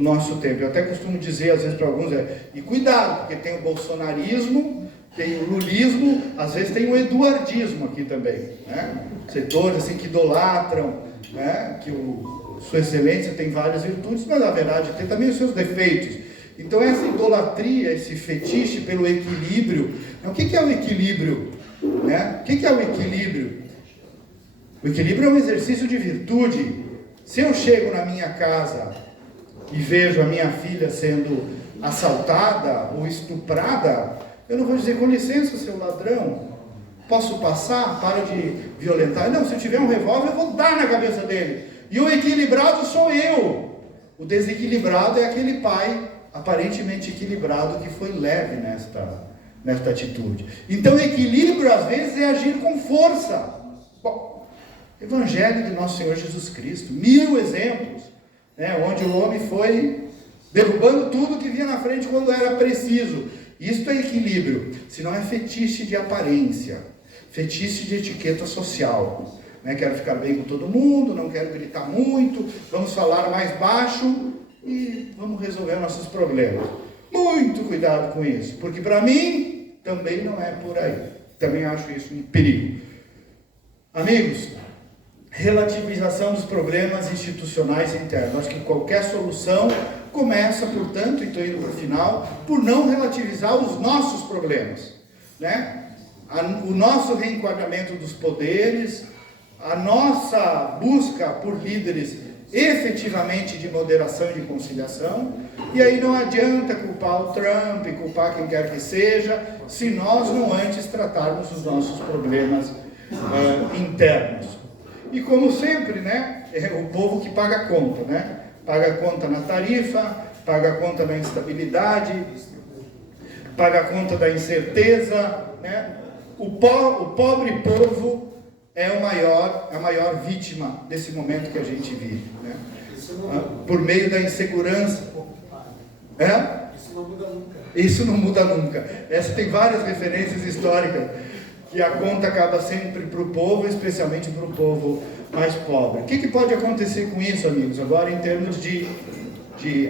nosso tempo. Eu até costumo dizer, às vezes, para alguns, e cuidado, porque tem o bolsonarismo, tem o lulismo, às vezes tem o eduardismo aqui também, né? Setores assim, que idolatram, né? Que Sua Excelência tem várias virtudes, mas na verdade tem também os seus defeitos. Então essa idolatria, esse fetiche pelo equilíbrio, o que é o equilíbrio? Né? O que é o equilíbrio? O equilíbrio é um exercício de virtude. Se eu chego na minha casa e vejo a minha filha sendo assaltada ou estuprada, eu não vou dizer, com licença, seu ladrão, posso passar? Para de violentar. Não, se eu tiver um revólver, eu vou dar na cabeça dele. E o equilibrado sou eu. O desequilibrado é aquele pai aparentemente equilibrado que foi leve nesta atitude. Então, o equilíbrio, às vezes, é agir com força. Bom, Evangelho de Nosso Senhor Jesus Cristo, 1000 exemplos, né, onde o homem foi derrubando tudo que vinha na frente quando era preciso. Isto é equilíbrio, senão é fetiche de aparência, fetiche de etiqueta social. Né? Quero ficar bem com todo mundo, não quero gritar muito, vamos falar mais baixo e vamos resolver nossos problemas. Muito cuidado com isso, porque para mim também não é por aí. Também acho isso um perigo. Amigos, relativização dos problemas institucionais internos. Acho que qualquer solução começa, portanto, e estou indo para o final, por não relativizar os nossos problemas, né? O nosso reenquadramento dos poderes, a nossa busca por líderes efetivamente de moderação e de conciliação, e aí não adianta culpar o Trump, culpar quem quer que seja, se nós não antes tratarmos os nossos problemas internos. E como sempre, né, é o povo que paga a conta, né? Paga a conta na tarifa, paga a conta na instabilidade, paga a conta da incerteza, né? O pobre povo é a maior vítima desse momento que a gente vive, né? Por meio da insegurança. Isso não muda nunca. Isso não muda nunca. Essa tem várias referências históricas, que a conta acaba sempre para o povo, especialmente para o povo mais pobre. O que pode acontecer com isso, amigos? Agora, em termos de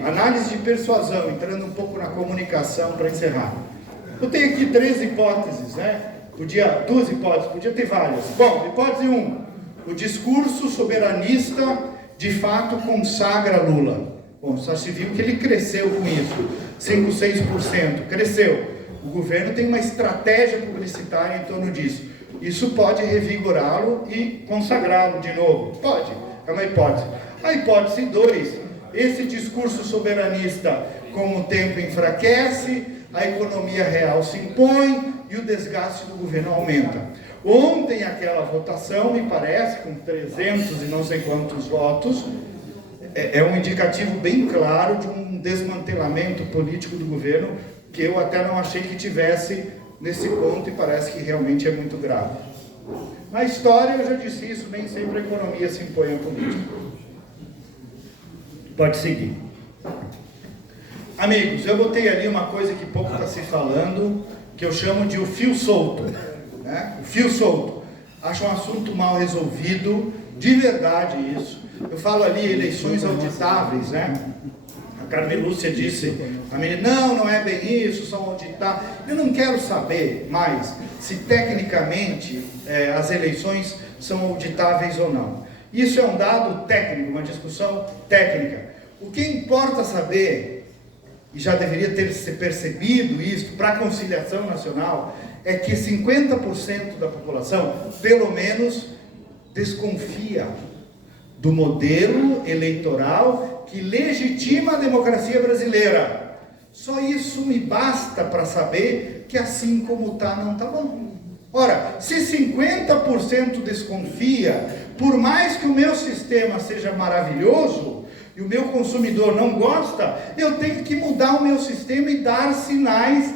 análise de persuasão, entrando um pouco na comunicação para encerrar. Eu tenho aqui 3 hipóteses, né? Duas hipóteses, podia ter várias. Bom, hipótese 1. O discurso soberanista, de fato, consagra Lula. Bom, só se viu que ele cresceu com isso. 5, 6%. Cresceu. O governo tem uma estratégia publicitária em torno disso. Isso pode revigorá-lo e consagrá-lo de novo. Pode, é uma hipótese. A hipótese 2, esse discurso soberanista com o tempo enfraquece, a economia real se impõe e o desgaste do governo aumenta. Ontem aquela votação, me parece, com 300 e não sei quantos votos, é um indicativo bem claro de um desmantelamento político do governo, que eu até não achei que tivesse nesse ponto e parece que realmente é muito grave. Na história, eu já disse isso, nem sempre a economia se impõe à política. Pode seguir. Amigos, eu botei ali uma coisa que pouco está se falando, que eu chamo de o fio solto. Né? O fio solto. Acho um assunto mal resolvido, de verdade isso. Eu falo ali eleições auditáveis, né? A Carmen Lúcia disse, a menina, não é bem isso, são auditáveis. Eu não quero saber mais se tecnicamente as eleições são auditáveis ou não. Isso é um dado técnico, uma discussão técnica. O que importa saber, e já deveria ter se percebido isso para a conciliação nacional, é que 50% da população, pelo menos, desconfia do modelo eleitoral que legitima a democracia brasileira. Só isso me basta para saber que assim como está, não está bom. Ora, se 50% desconfia, por mais que o meu sistema seja maravilhoso, e o meu consumidor não gosta, eu tenho que mudar o meu sistema e dar sinais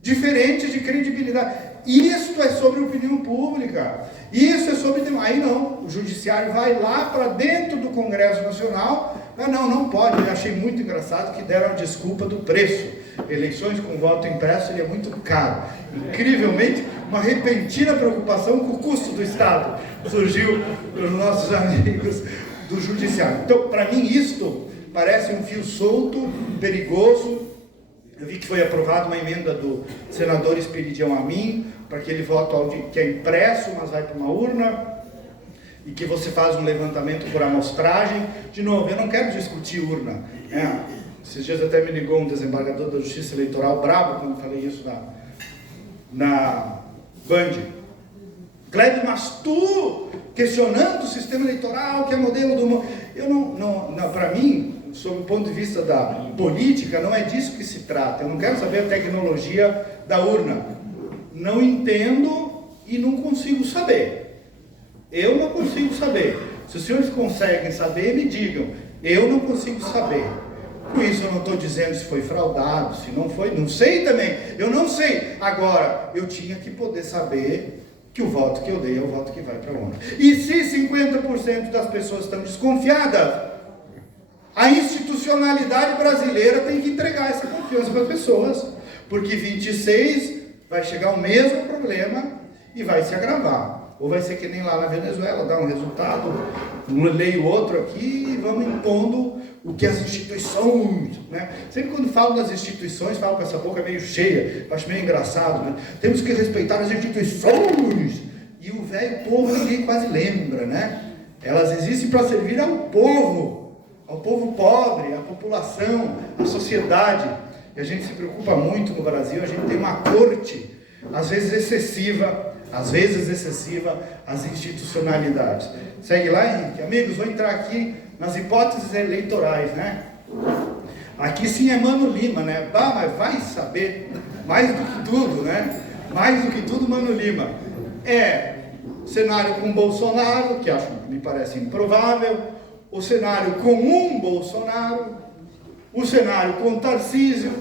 diferentes de credibilidade. Isto é sobre opinião pública. Isso é sobre... Aí não, o judiciário vai lá para dentro do Congresso Nacional. Não pode. Eu achei muito engraçado que deram a desculpa do preço. Eleições com voto impresso seria muito caro. Incrivelmente, uma repentina preocupação com o custo do Estado surgiu dos nossos amigos do judiciário. Então, para mim, isto parece um fio solto, perigoso. Eu vi que foi aprovada uma emenda do senador Esperidião Amin, para aquele voto que é impresso, mas vai para uma urna, e que você faz um levantamento por amostragem. De novo, eu não quero discutir urna. Esses dias até me ligou um desembargador da Justiça Eleitoral, bravo, quando eu falei isso na Band. Kleber, mas tu, questionando o sistema eleitoral, que é modelo do... Para mim, sob o ponto de vista da política, não é disso que se trata. Eu não quero saber a tecnologia da urna. Não entendo e não consigo saber. Eu não consigo saber. Se os senhores conseguem saber, me digam. Eu não consigo saber. Com isso eu não estou dizendo se foi fraudado, se não foi, não sei também. Eu não sei. Agora, eu tinha que poder saber que o voto que eu dei é o voto que vai para a urna. E se 50% das pessoas estão desconfiadas, a institucionalidade brasileira tem que entregar essa confiança para as pessoas, porque 26 vai chegar o mesmo problema e vai se agravar. Ou vai ser que nem lá na Venezuela, dá um resultado, um leio outro aqui e vamos impondo o que as instituições, né? Sempre quando falo das instituições, falo com essa boca meio cheia, acho meio engraçado, né? Temos que respeitar as instituições. E o velho povo ninguém quase lembra, né? Elas existem para servir ao povo pobre, à população, à sociedade. E a gente se preocupa muito no Brasil, a gente tem uma corte, às vezes excessiva, às institucionalidades. Segue lá, Henrique. Amigos, vou entrar aqui nas hipóteses eleitorais, né? Aqui sim é Mano Lima, né? Bah, mas vai saber, mais do que tudo, né? Mais do que tudo, Mano Lima. É cenário com Bolsonaro, que me parece improvável, o cenário com um Bolsonaro, o cenário com Tarcísio,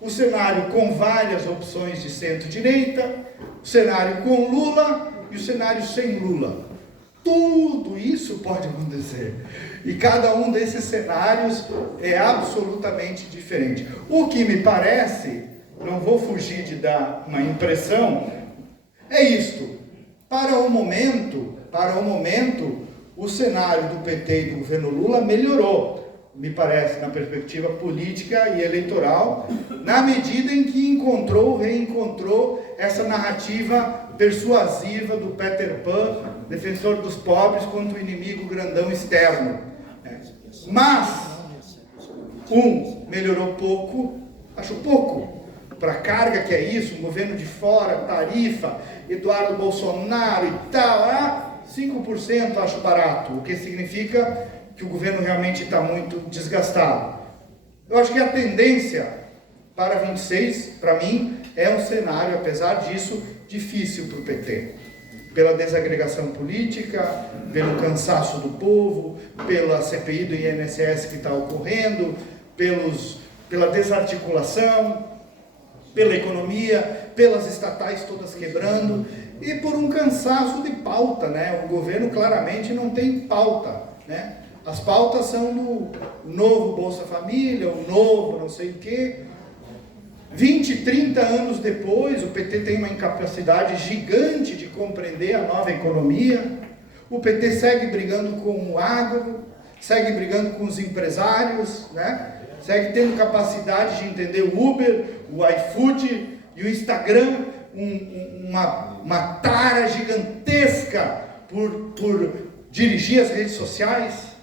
o cenário com várias opções de centro-direita, o cenário com Lula e o cenário sem Lula. Tudo isso pode acontecer. E cada um desses cenários é absolutamente diferente. O que me parece, não vou fugir de dar uma impressão, é isto. Para o momento, o cenário do PT e do governo Lula melhorou, me parece, na perspectiva política e eleitoral, na medida em que reencontrou essa narrativa persuasiva do Peter Pan, defensor dos pobres, contra o inimigo grandão externo. Mas, melhorou pouco, acho pouco, para a carga que é isso, um governo de fora, tarifa, Eduardo Bolsonaro e tal, 5% acho barato, o que significa que o governo realmente está muito desgastado. Eu acho que a tendência para 26, para mim, é um cenário, apesar disso, difícil para o PT. Pela desagregação política, pelo cansaço do povo, pela CPI do INSS que está ocorrendo, pela desarticulação, pela economia, pelas estatais todas quebrando, e por um cansaço de pauta, né? O governo claramente não tem pauta, né? As pautas são no novo Bolsa Família, o novo não sei o quê. 20, 30 anos depois, o PT tem uma incapacidade gigante de compreender a nova economia. O PT segue brigando com o agro, segue brigando com os empresários, né? Segue tendo capacidade de entender o Uber, o iFood e o Instagram, uma tara gigantesca por dirigir as redes sociais.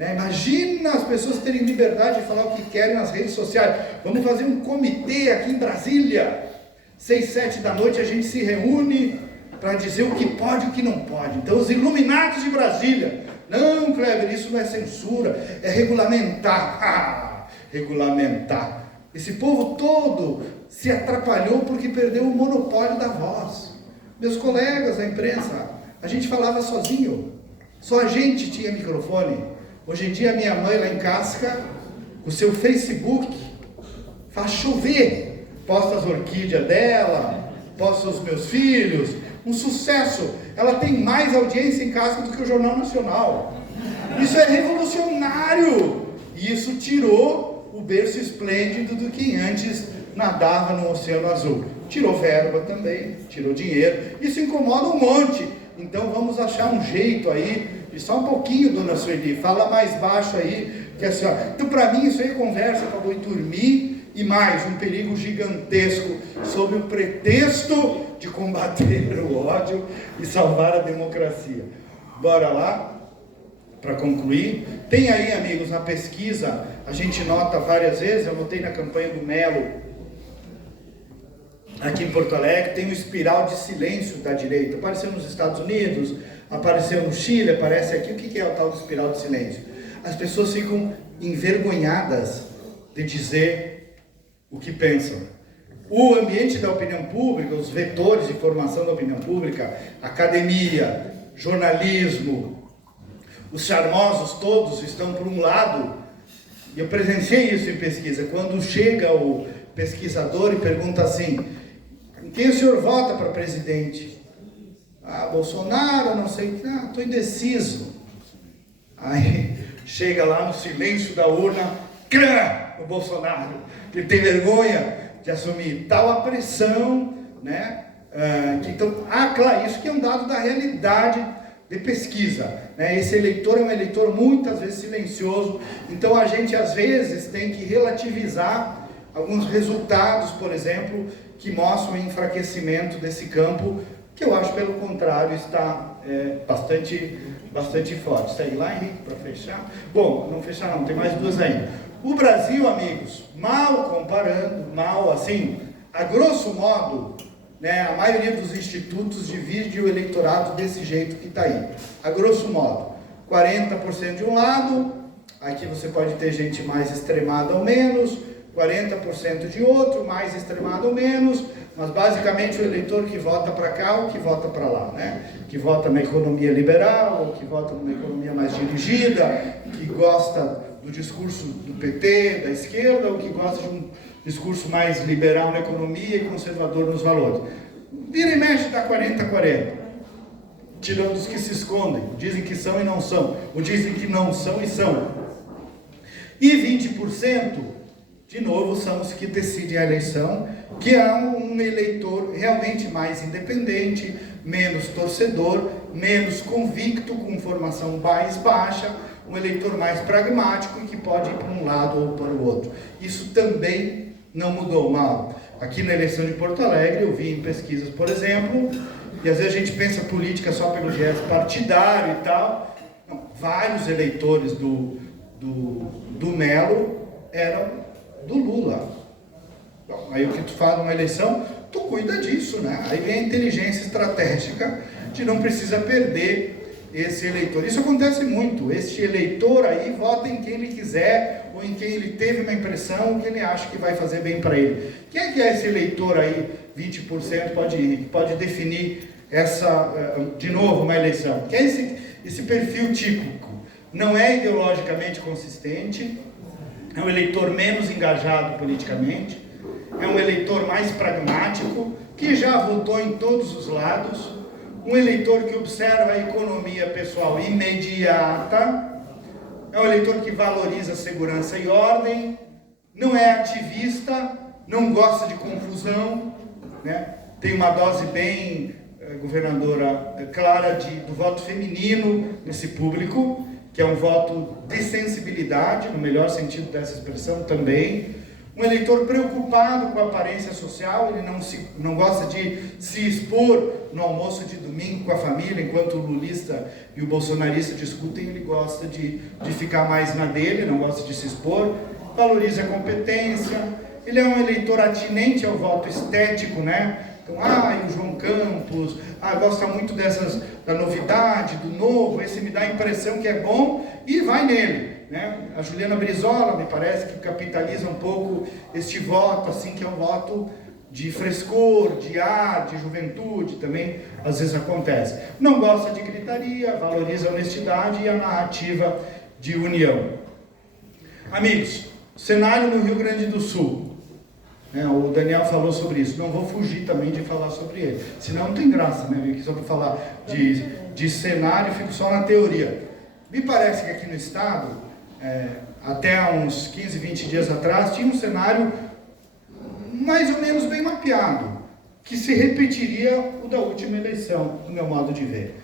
Imagina as pessoas terem liberdade de falar o que querem nas redes sociais. Vamos fazer um comitê aqui em Brasília, 6, 7 da noite a gente se reúne para dizer o que pode e o que não pode. Então os iluminados de Brasília, não, Kleber, isso não é censura, é regulamentar. Regulamentar. Esse povo todo se atrapalhou porque perdeu o monopólio da voz. Meus colegas da imprensa, a gente falava sozinho, só a gente tinha microfone. Hoje em dia a minha mãe lá em Casca, o seu Facebook, faz chover, posta as orquídeas dela, posta os meus filhos, um sucesso. Ela tem mais audiência em Casca do que o Jornal Nacional. Isso é revolucionário. E isso tirou o berço esplêndido do que antes nadava no Oceano Azul. Tirou verba também, tirou dinheiro. Isso incomoda um monte. Então vamos achar um jeito aí. E só um pouquinho, dona Sueli, fala mais baixo aí, que a senhora... Então, para mim, isso aí é conversa para boi dormir, e mais, um perigo gigantesco, sob o pretexto de combater o ódio e salvar a democracia. Bora lá, para concluir. Tem aí, amigos, na pesquisa, a gente nota várias vezes, eu notei na campanha do Melo, aqui em Porto Alegre, tem um espiral de silêncio da direita. Apareceu nos Estados Unidos, apareceu no Chile, aparece aqui. O que é o tal de espiral de silêncio? As pessoas ficam envergonhadas de dizer o que pensam. O ambiente da opinião pública, os vetores de formação da opinião pública, academia, jornalismo, os charmosos todos estão por um lado, e eu presenciei isso em pesquisa, quando chega o pesquisador e pergunta assim, em quem o senhor vota para presidente? Ah, Bolsonaro, não sei, estou indeciso. Aí chega lá no silêncio da urna, o Bolsonaro, ele tem vergonha de assumir tal a pressão, né? Então, claro, isso que é um dado da realidade de pesquisa, né? Esse eleitor é um eleitor muitas vezes silencioso, então a gente às vezes tem que relativizar alguns resultados, por exemplo, que mostram o enfraquecimento desse campo, que eu acho, pelo contrário, está bastante forte. Segue lá, Henrique, para fechar. Bom, não fechar não, tem mais duas ainda. O Brasil, amigos, mal comparando, assim, a grosso modo, né, a maioria dos institutos divide o eleitorado desse jeito que está aí. A grosso modo, 40% de um lado, aqui você pode ter gente mais extremada ou menos, 40% de outro, mais extremado ou menos, mas basicamente o eleitor que vota para cá ou que vota para lá, né? Que vota na economia liberal, ou que vota numa economia mais dirigida, que gosta do discurso do PT, da esquerda, ou que gosta de um discurso mais liberal na economia e conservador nos valores. Vira e mexe dá 40-40, tirando os que se escondem, dizem que são e não são, ou dizem que não são e são. E 20%, de novo, são os que decidem a eleição, que é um eleitor realmente mais independente, menos torcedor, menos convicto, com formação mais baixa, um eleitor mais pragmático e que pode ir para um lado ou para o outro. Isso também não mudou mal. Aqui na eleição de Porto Alegre, eu vi em pesquisas, por exemplo, e às vezes a gente pensa política só pelo viés partidário e tal, não, vários eleitores do Melo eram do Lula. Bom, aí o que tu faz numa eleição, tu cuida disso, né? Aí vem a inteligência estratégica de não precisa perder esse eleitor. Isso acontece muito. Este eleitor aí vota em quem ele quiser, ou em quem ele teve uma impressão, que ele acha que vai fazer bem para ele. Quem é que é esse eleitor aí, 20%, pode definir de novo, uma eleição? Que é esse perfil típico? Não é ideologicamente consistente, é um eleitor menos engajado politicamente, é um eleitor mais pragmático, que já votou em todos os lados, um eleitor que observa a economia pessoal imediata, é um eleitor que valoriza segurança e ordem, não é ativista, não gosta de confusão, né? Tem uma dose bem, governadora, clara do voto feminino nesse público, que é um voto de sensibilidade, no melhor sentido dessa expressão também. Um eleitor preocupado com a aparência social, ele não gosta de se expor no almoço de domingo com a família, enquanto o lulista e o bolsonarista discutem, ele gosta de ficar mais na dele, não gosta de se expor, valoriza a competência, ele é um eleitor atinente ao voto estético, né? Então, e o João Campos, gosta muito da novidade, do novo, esse me dá a impressão que é bom e vai nele, né? A Juliana Brizola, me parece que capitaliza um pouco este voto, assim, que é um voto de frescor, de ar, de juventude, também às vezes acontece. Não gosta de gritaria, valoriza a honestidade e a narrativa de união. Amigos, cenário no Rio Grande do Sul. O Daniel falou sobre isso, não vou fugir também de falar sobre ele, senão não tem graça, né? Eu aqui só para falar de cenário, fico só na teoria. Me parece que aqui no estado, até uns 15, 20 dias atrás, tinha um cenário mais ou menos bem mapeado, que se repetiria o da última eleição, no meu modo de ver.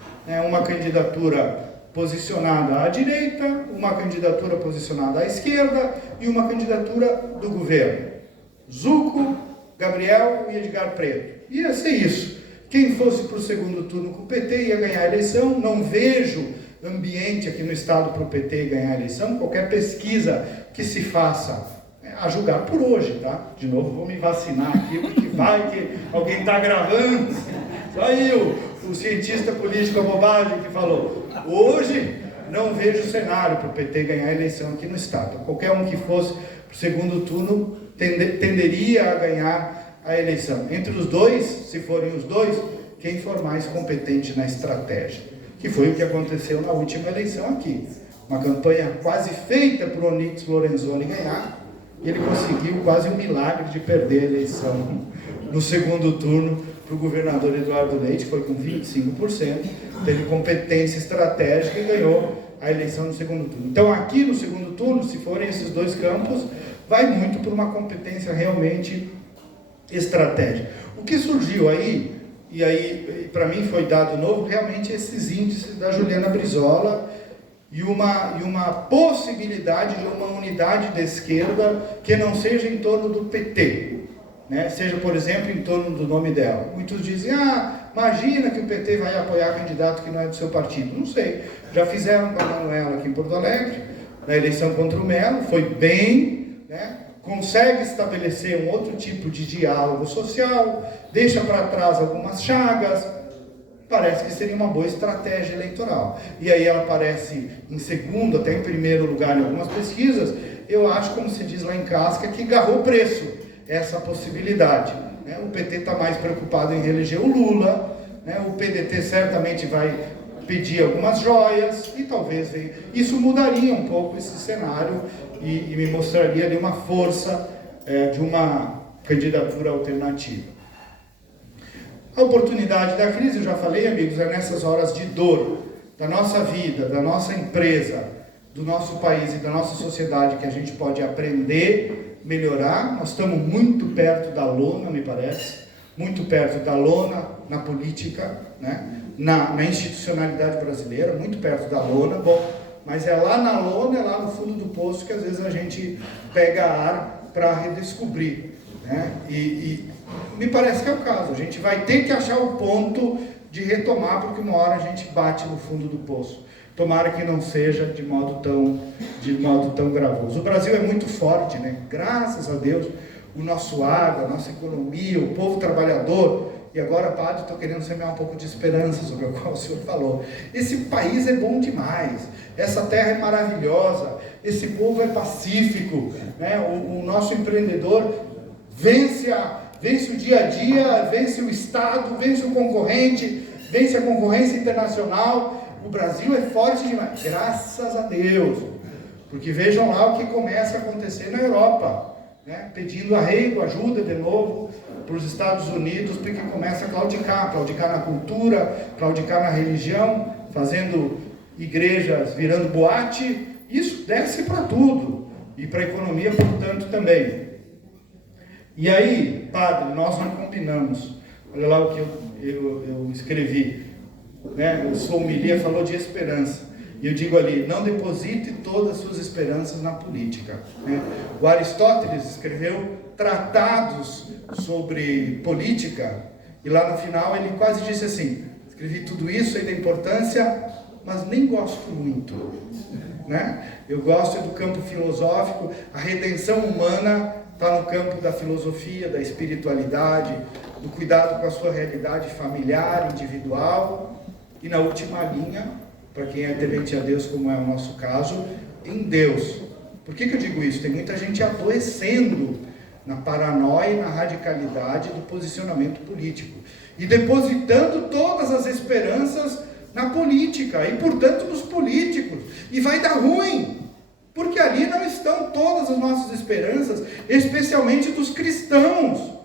Uma candidatura posicionada à direita, uma candidatura posicionada à esquerda e uma candidatura do governo. Zucco, Gabriel e Edgar Preto. Ia ser isso. Quem fosse para o segundo turno com o PT ia ganhar a eleição. Não vejo ambiente aqui no estado para o PT ganhar a eleição. Qualquer pesquisa que se faça, a julgar por hoje, tá? De novo, vou me vacinar aqui, porque vai que alguém está gravando. Só aí o cientista político, a bobagem que falou. Hoje, não vejo cenário para o PT ganhar a eleição aqui no Estado. Qualquer um que fosse para o segundo turno tenderia a ganhar a eleição. Entre os dois, se forem os dois, quem for mais competente na estratégia, que foi o que aconteceu na última eleição aqui. Uma campanha quase feita para o Onyx Lorenzoni ganhar, e ele conseguiu quase um milagre de perder a eleição no segundo turno para o governador Eduardo Leite, foi com 25%, teve competência estratégica e ganhou a eleição no segundo turno. Então aqui no segundo turno, se forem esses dois campos, vai muito por uma competência realmente estratégica. O que surgiu aí, e aí para mim foi dado novo, realmente esses índices da Juliana Brizola e uma possibilidade de uma unidade da esquerda que não seja em torno do PT, né? Seja, por exemplo, em torno do nome dela. Muitos dizem, imagina que o PT vai apoiar candidato que não é do seu partido. Não sei, já fizeram com a Manuela aqui em Porto Alegre, na eleição contra o Melo, foi bem, né? Consegue estabelecer um outro tipo de diálogo social, deixa para trás algumas chagas, parece que seria uma boa estratégia eleitoral. E aí ela aparece em segundo, até em primeiro lugar em algumas pesquisas. Eu acho, como se diz lá em Casca, que garrou preço essa possibilidade, né? O PT está mais preocupado em reeleger o Lula, né? O PDT certamente vai pedir algumas joias e talvez isso mudaria um pouco esse cenário e me mostraria ali uma força de uma candidatura alternativa. A oportunidade da crise, eu já falei, amigos, é nessas horas de dor da nossa vida, da nossa empresa, do nosso país e da nossa sociedade que a gente pode aprender, melhorar. Nós estamos muito perto da lona, me parece, muito perto da lona na política, né? na institucionalidade brasileira, muito perto da lona. Bom, mas é lá na lona, é lá no fundo do poço que às vezes a gente pega ar para redescobrir, né? E me parece que é o caso. A gente vai ter que achar o ponto de retomar, porque uma hora a gente bate no fundo do poço. Tomara que não seja de modo tão gravoso. O Brasil é muito forte, né? Graças a Deus, o nosso agro, a nossa economia, o povo trabalhador. E agora, padre, estou querendo semear um pouco de esperança sobre o qual o senhor falou. Esse país é bom demais, essa terra é maravilhosa, esse povo é pacífico, né? O nosso empreendedor vence o dia a dia, vence o Estado, vence o concorrente, vence a concorrência internacional. O Brasil é forte demais, graças a Deus, porque vejam lá o que começa a acontecer na Europa, né? Pedindo arrego, ajuda de novo para os Estados Unidos, porque começa a claudicar na cultura, claudicar na religião, fazendo igrejas virando boate. Isso desce para tudo, e para a economia, portanto, também. E aí, padre, nós não combinamos. Olha lá o que eu escrevi, né? Sua homilia falou de esperança, e eu digo ali, não deposite todas as suas esperanças na política, né? O Aristóteles escreveu tratados sobre política, e lá no final ele quase disse assim, escrevi tudo isso aí da importância, mas nem gosto muito, né? Eu gosto do campo filosófico, a redenção humana está no campo da filosofia, da espiritualidade, do cuidado com a sua realidade familiar, individual, e na última linha, para quem é temente a Deus, como é o nosso caso, em Deus. Por que eu digo isso? Tem muita gente adoecendo na paranoia e na radicalidade do posicionamento político, e depositando todas as esperanças na política, e portanto nos políticos, e vai dar ruim, porque ali não estão todas as nossas esperanças, especialmente dos cristãos.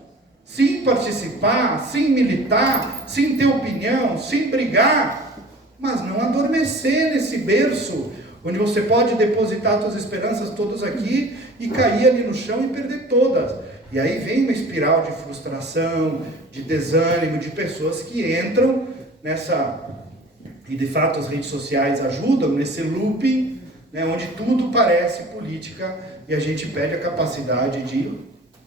Sim participar, sim militar, sim ter opinião, sim brigar, mas não adormecer nesse berço, onde você pode depositar suas esperanças todas aqui e cair ali no chão e perder todas. E aí vem uma espiral de frustração, de desânimo, de pessoas que entram nessa, e de fato as redes sociais ajudam nesse looping, né, onde tudo parece política, e a gente perde a capacidade de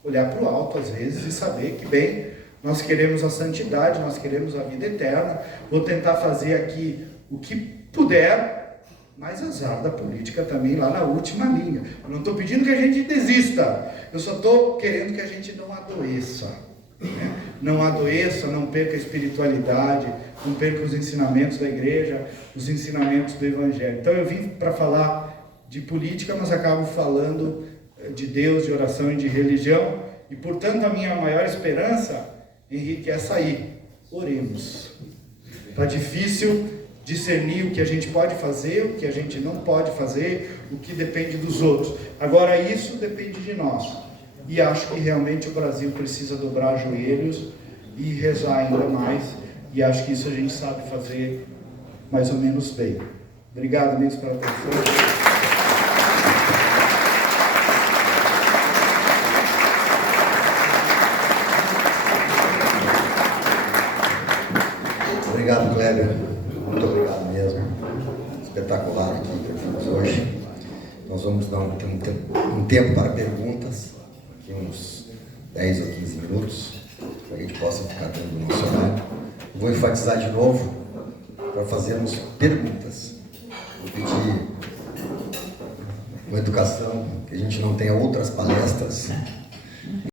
olhar para o alto às vezes e saber que, bem, nós queremos a santidade, nós queremos a vida eterna, vou tentar fazer aqui o que puder, mas azar da política também lá na última linha. Eu não estou pedindo que a gente desista, eu só estou querendo que a gente não adoeça, né? Não adoeça, não perca a espiritualidade, não perca os ensinamentos da igreja, os ensinamentos do Evangelho. Então eu vim para falar de política, mas acabo falando de Deus, de oração e de religião. E portanto a minha maior esperança, Henrique, é sair. Oremos. Está difícil discernir o que a gente pode fazer, o que a gente não pode fazer, o que depende dos outros. Agora isso depende de nós. E acho que realmente o Brasil precisa dobrar joelhos e rezar ainda mais. E acho que isso a gente sabe fazer mais ou menos bem. Obrigado, amigos, pela atenção. Obrigado, Kleber. Muito obrigado mesmo. Espetacular aqui que tivemos hoje. Nós vamos dar um tempo para perguntas, aqui uns 10 ou 15 minutos, para que a gente possa ficar dentro do nosso horário. Vou enfatizar de novo para fazermos perguntas. Vou pedir com educação que a gente não tenha outras palestras